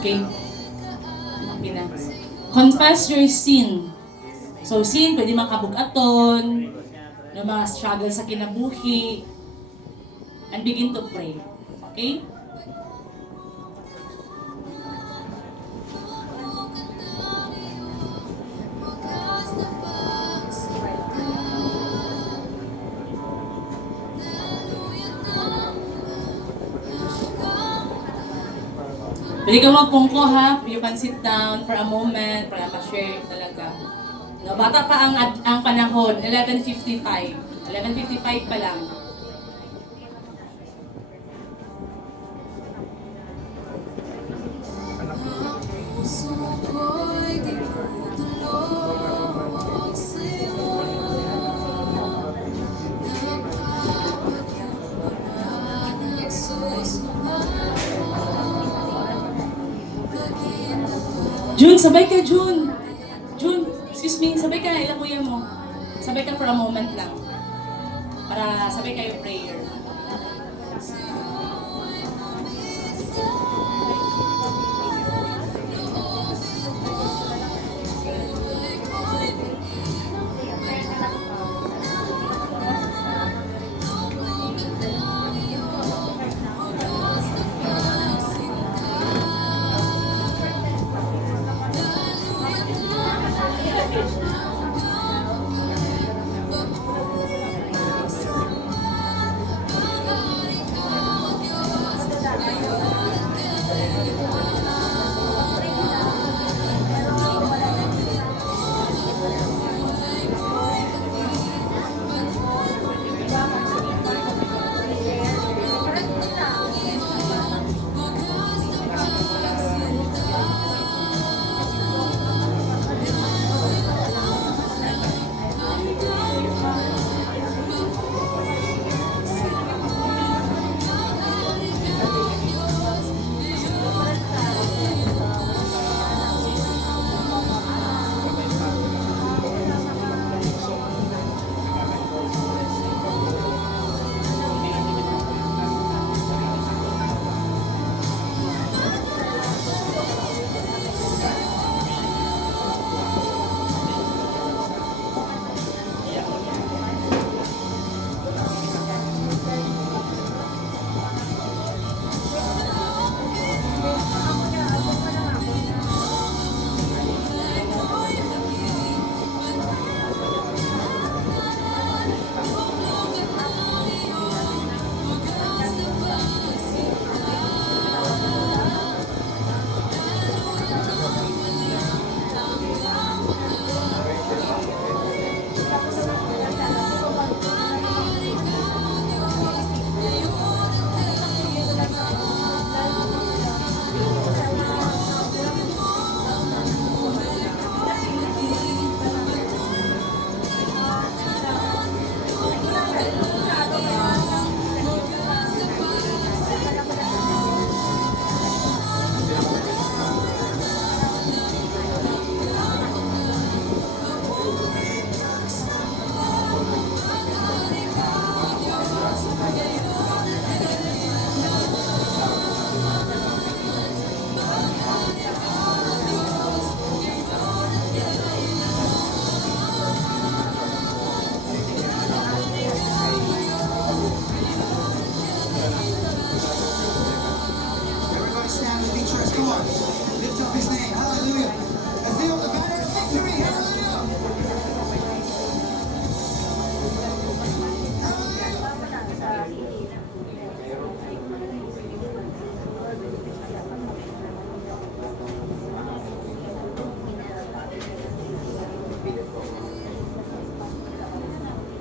Okay. Okay na. Confess your sin. So sin, pwede makabugaton, no, mga struggle sa kinabuhi, and begin to pray. Okay? Pwede ka magpungko ha, you can sit down for a moment para ma-share talaga. No, bata pa ang panahon, 11:55 pa lang. June, sabay ka, June. June, excuse me, sabay ka, ilang kuya mo. Sabay ka for a moment lang. Para sabay kayo prayer.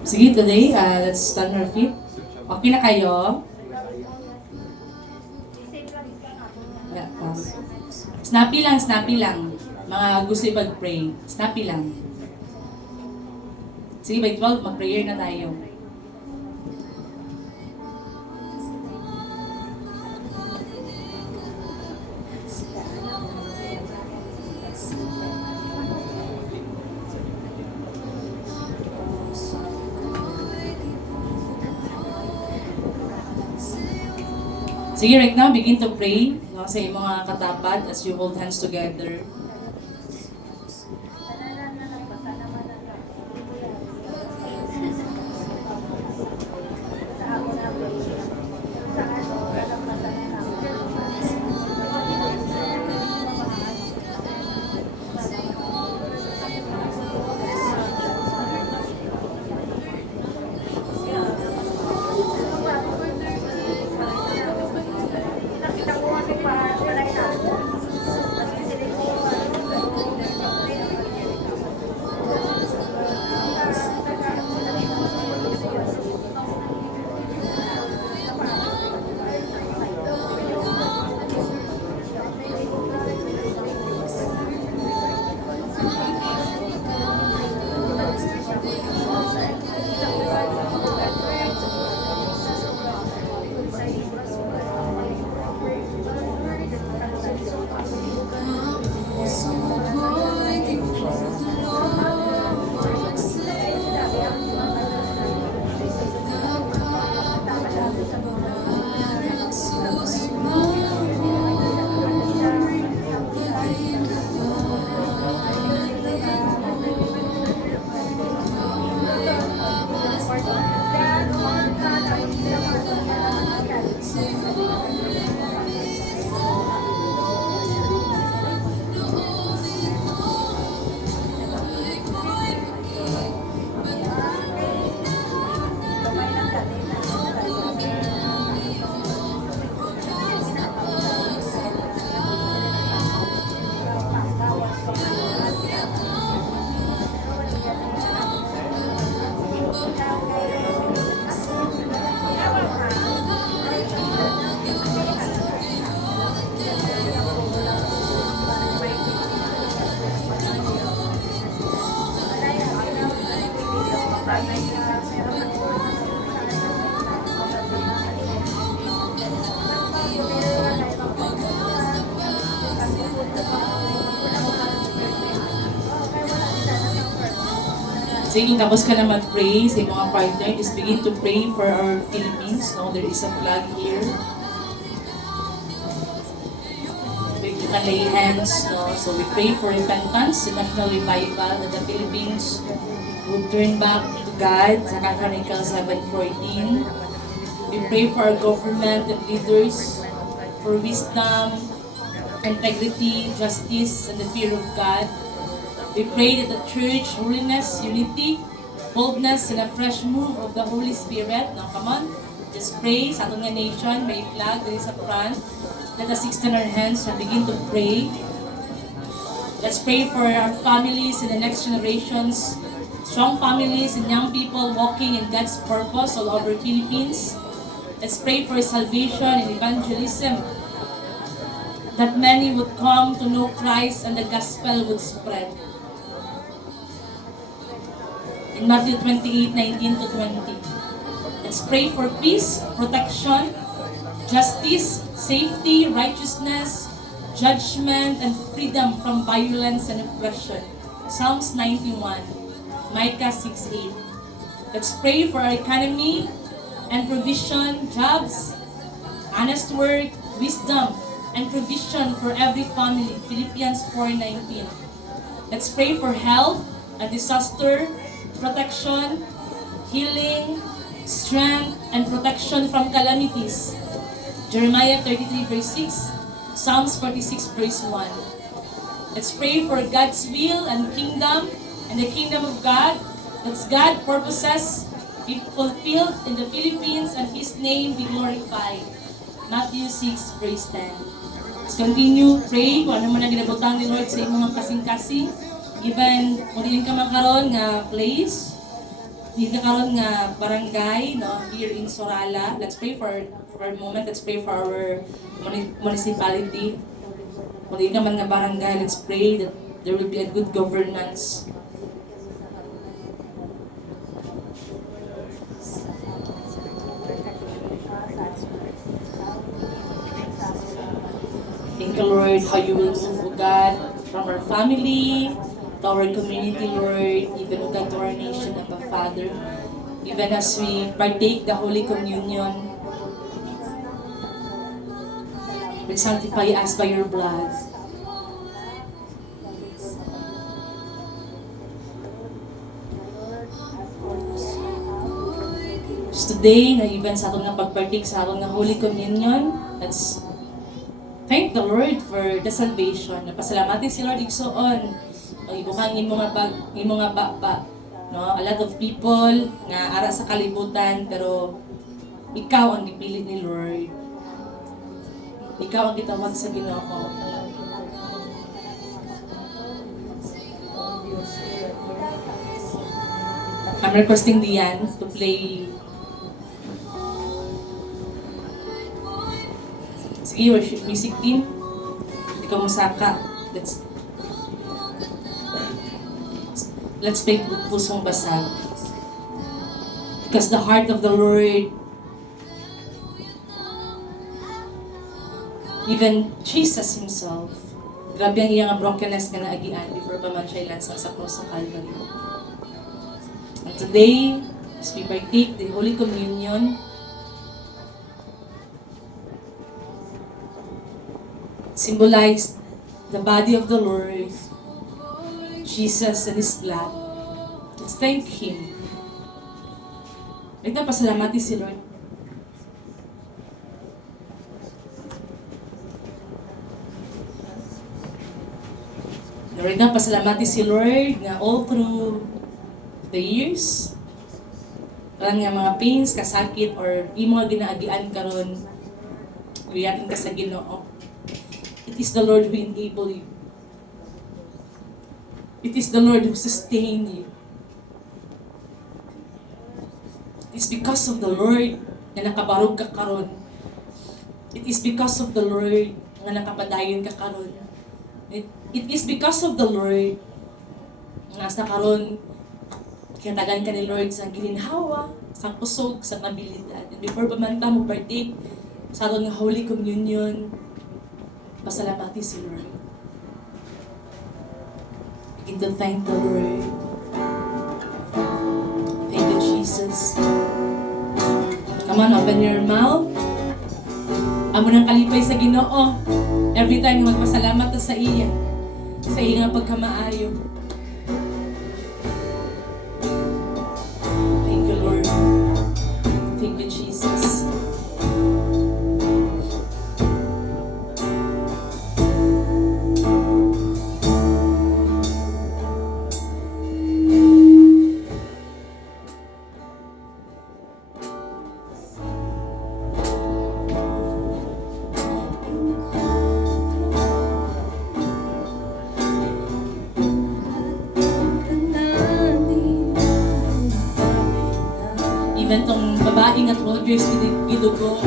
Sige, today, let's stand our feet. Okay na kayo? Yeah, snappy lang, snappy lang. Mga gusto ipag-pray. Snappy lang. Sige, by 12, mag-prayer na tayo. Sige, right now, begin to pray no, sa iyong mga katapat as you hold hands together. Sige, tapos ka na mag-pray sa mga partner. Just begin to pray for our Philippines. No, there is a flag here. You can lay hands. No? So we pray for repentance, the national revival, that the Philippines would turn back to God. Sa Chronicles 7:14. We pray for our government and leaders for wisdom, integrity, justice, and the fear of God. We pray that the church, holiness, unity, boldness, and a fresh move of the Holy Spirit. Now, come on, just pray sa ating nation. May flag that is up front. Let us extend our hands and begin to pray. Let's pray for our families and the next generations. Strong families and young people walking in God's purpose all over Philippines. Let's pray for salvation and evangelism. That many would come to know Christ and the gospel would spread. In Matthew 28:19 to 20. Let's pray for peace, protection, justice, safety, righteousness, judgment, and freedom from violence and oppression. Psalms 91, Micah 6:8. Let's pray for our economy and provision, jobs, honest work, wisdom, and provision for every family. Philippians 4:19. Let's pray for health and disaster, protection, healing, strength, and protection from calamities. Jeremiah 33:6, Psalms 46:1. Let's pray for God's will and kingdom and the kingdom of God. Let's God's purposes be fulfilled in the Philippines and His name be glorified. Matthew 6:10. Let's continue pray kung ano man ang ginabutang ni Lord sa imong mga kasing-kasing. Even kung diin ka makaroon nga place, Dito karon nga barangay no here in Sorala. Let's pray for a moment. Let's pray for our municipality. Kung di ka man nga barangay, let's pray that there will be a good governance. Thank you, Lord, how you will move, O God, from our family, to our community, Lord, even, O God, to our nation, Abba Father. Even as we partake the Holy Communion, will sanctify us by your blood. So today, na even sa atong nga pagpartake sa atong nga Holy Communion, let's thank the Lord for the salvation. Napasalamat si Lord igsoon. Ibukang imo nga baba. No, a lot of people nga ara sa kalibutan pero ikaw ang gipili ni Lord. Ikaw ang gitawag sa Ginoo. I'm requesting Dian to play. Sige, worship music team. Ikaw musaka. Let's play Pusong Basag. Because the heart of the Lord, even Jesus Himself, grabe ang iyang brokenness nga naagian before pa man siya ilansang sa cross ng Calvary. And today, as we partake the Holy Communion, symbolize the body of the Lord, Jesus and His blood. Let's thank Him. Nagpapasalamati si Lord. Lord, pasalamati si Lord nga all through the years, walang nga mga pains, kasakit, or imo nga ginaagian karon, guyatin ka sa Ginoo. It is the Lord who enable you. It is the Lord who sustain you. It is because of the Lord na nakabarog ka karon. It is because of the Lord nga nakapadayon ka karon. It is because of the Lord nga sa karon kinatagan ka ni Lord sa gininhawa, sa kusog, sa kabilidad. And before pa man ta mo partake sa aton nga Holy Communion, pasalamati si Lord. Begin to thank the Lord. Thank you, Jesus. Come on, open your mouth. Amo nang kalipay sa Ginoo. Every time na magpasalamat ta sa iya nga pagkamaayo. Thank you, Lord. Thank you, Jesus. Even tong babae nga 12 years gidugo,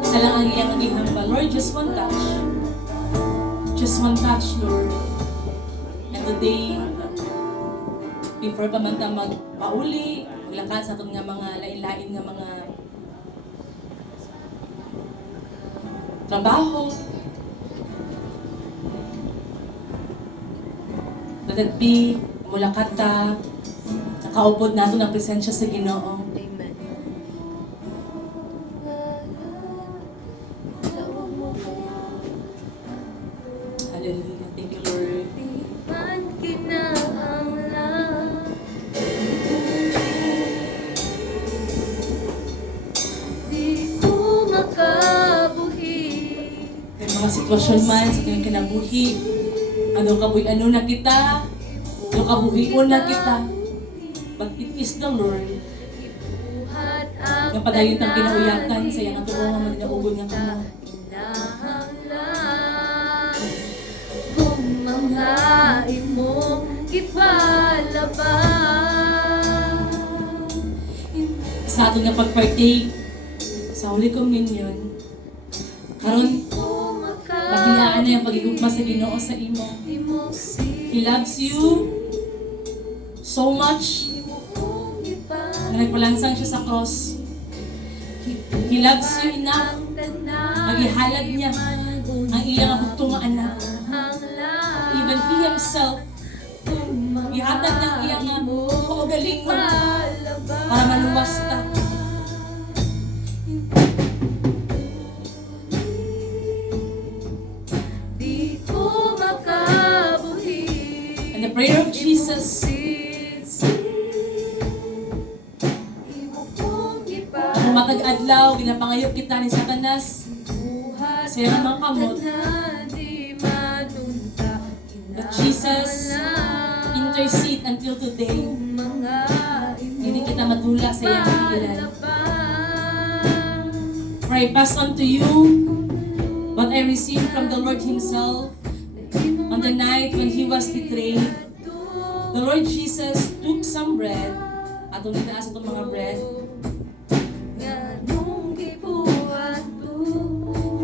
isa lang ang iyang gihambal. Lord, just one touch. Just one touch, Lord. And today, before pa man ta magpauli, maglakad sa itong nga mga lain-lain nga mga trabaho, let it be, mulakad ta, nakaupod nato ng presensya sa Ginoo. Amen. Hallelujah. Thank you, Lord. Man kinahanglan, di ko makabuhi. May mga sitwasyon man sa kanyang kinabuhi. Ano na kita? Ano kabuhion na kita? But it is the Lord Buhat ang nga padayon ang kinauyakan sa iyang atuo nga maginaugod nga kamo. kinahanglan. Kung manghain mo ipalabas, sa aton nga pag-partake sa Holy Communion. Karon magdilaan na yung pagigugma sa Ginoo sa imo. He loves you so much na nagpalansang siya sa cross. He loves you enough. Magihalad niya ang iyang bugtong nga anak. Even He Himself, ihatag ng iyang kaugalingon para maluwas ta. And the prayer of Jesus, ang matag adlaw, ginapangayok kita ni Satanas, siya ang mga kamot. But Jesus, intercede until today. Hindi kita madula sa iyang pangilan. For I pass on to you what I received from the Lord Himself on the night when He was betrayed. The Lord Jesus took some bread. Atong nitaas itong mga bread.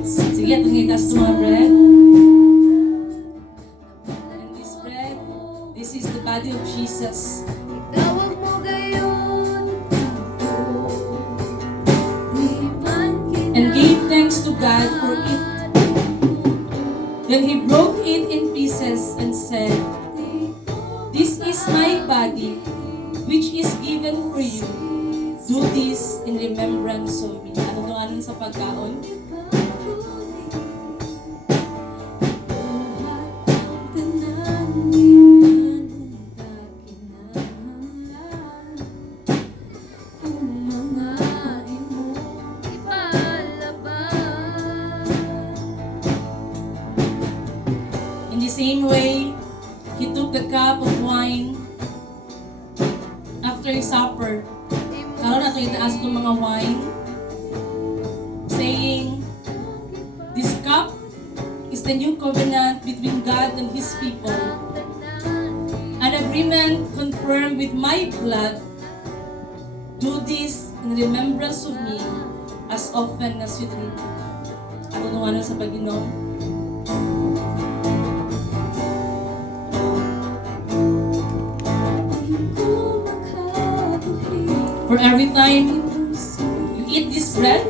Sige, atong nitaas itong mga bread. And this bread, this is the body of Jesus. And gave thanks to God for it. Then He broke it in pieces and said, "This is my body, which is given for you. Do this in remembrance of me." Ano sa pagkaon? In the same way, He took the cup of wine after His supper. Karon nato itaas itong mga wine, saying, "This cup is the new covenant between God and His people, an agreement confirmed with my blood. Do this in remembrance of me as often as you drink." Ako nung ano sa pag-inom. For every time you eat this bread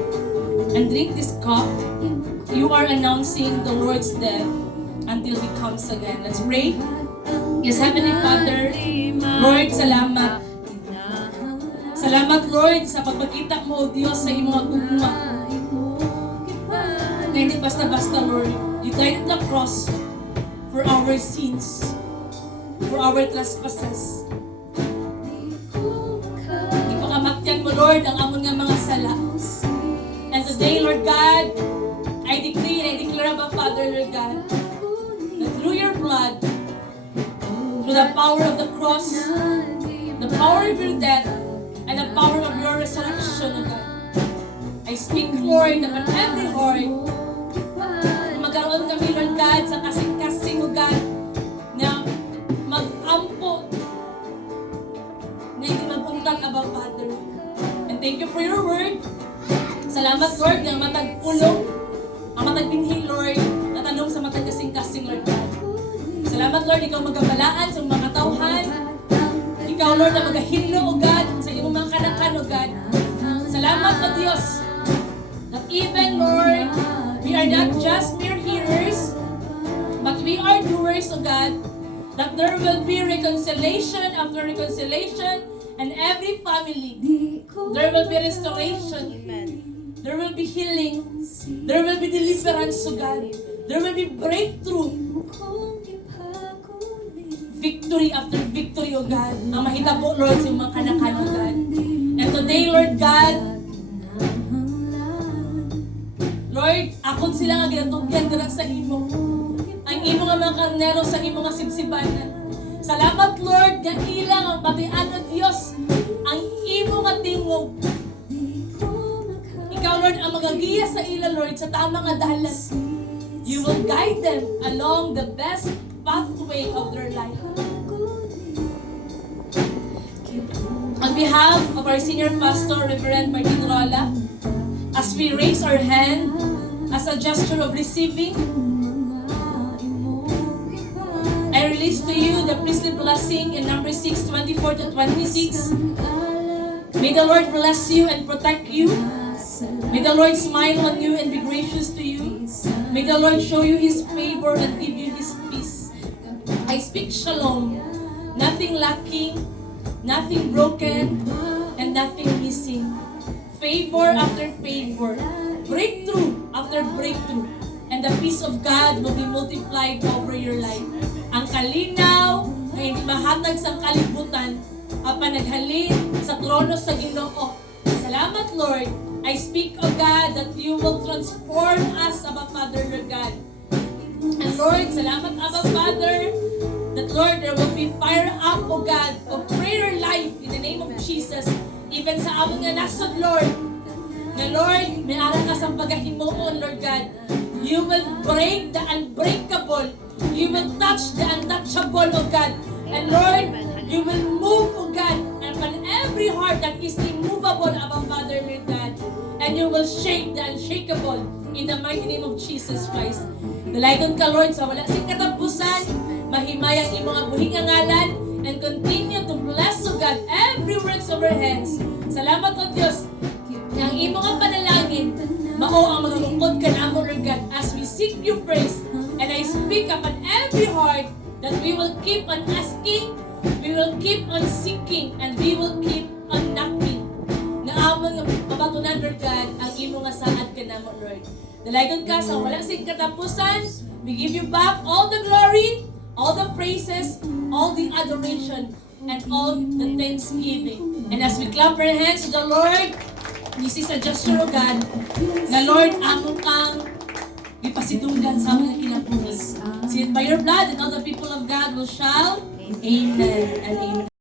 and drink this cup, you are announcing the Lord's death until He comes again. Let's pray. Yes, Heavenly Father, Lord, salamat. Salamat, Lord, sa pagpakita mo, O Diyos, sa imong tugma. Na hindi basta-basta, Lord. You died on the cross for our sins, for our trespasses. Ipakamatyan mo, Lord, ang amon nga mga sala. And today, Lord God, I decree and I declare about Father, Lord God, that through your blood, through the power of the cross, the power of your death, and the power of your resurrection, O God, I speak, Lord, upon every heart, magkaroon kami, Lord God, sa kasing-kasing, O God, na mag-ampo, na hindi mag-untag about Father. And thank you for your word. Salamat, Lord, ng matag pulong, ang matag binhi, Lord, na tanong sa matag kasing-kasing, Lord God. Salamat, Lord, ikaw magabalaan sa mga katawhan. Ikaw, Lord, na magahilo, O God, sa iyong mga kanakan, O God. Salamat, O Diyos, that even, Lord, we are not just mere hearers, but we are doers, O God, that there will be reconciliation after reconciliation, and every family, there will be restoration. There will be healing. There will be deliverance, O God. There will be breakthrough. Victory after victory, O God. Ang mahitabo, Lord, sa mga kanakan, O God. And today, Lord God, Lord, akon sila nga ginatugyan dira sa imo. Ang imo nga mga karnero sa imo nga sibsibanan. Salamat, Lord, nga ilang ang batian ng Diyos, ang imo nga tingog. Ikaw, Lord, ang magagiya sa ila, Lord, sa tamang nga dalan. You will guide them along the best pathway of their life. Ang on behalf of our senior pastor, Reverend Martin Rola, as we raise our hand as a gesture of receiving, I release to you the priestly blessing in number 6, 24 to 26. May the Lord bless you and protect you. May the Lord smile on you and be gracious to you. May the Lord show you His favor and give you His peace. I speak shalom, nothing lacking, nothing broken, and nothing missing. Favor after favor, breakthrough after breakthrough, and the peace of God will be multiplied over your life. Ang kalinaw na hindi mahatag sa kalibutan, apan naghalin sa trono sa Ginoo. Salamat, Lord. I speak, O God, that you will transform us, Abba Father, Lord God. And Lord, salamat, Abba Father, that Lord, there will be fire up, O God, of prayer life in the name of Jesus. Even sa among nga nasod, Lord, na Lord, may ara ka sa pagahimoon, Lord God. You will break the unbreakable. You will touch the untouchable, O God. And Lord, you will move, O God, upon every heart that is immovable, Abba Father, Lord God. And you will shake the unshakable in the mighty name of Jesus Christ. Dalayon ka, Lord, sa wala sing katapusan, mahimayang imong buhing nga ngalan, and continue to bless, O God, every works of our hands. Salamat, O Diyos, na ang imong nga panalangin, mao ang mga lungkod ka na Lord God, as we seek you first. And I speak upon every heart that we will keep on asking, we will keep on seeking, and we will keep on knocking. Na among mabatunan, Lord God, ang imong nga saad ka na Lord. Dalayon ka sa wala sing katapusan, we give you back all the glory, all the praises, all the adoration, and all the thanksgiving. And as we clap our hands to the Lord, this is a gesture of God, na Lord, among kang ipasidunggan sa mga kinabuhi. See it by your blood, and all the people of God will shout, Amen and Amen.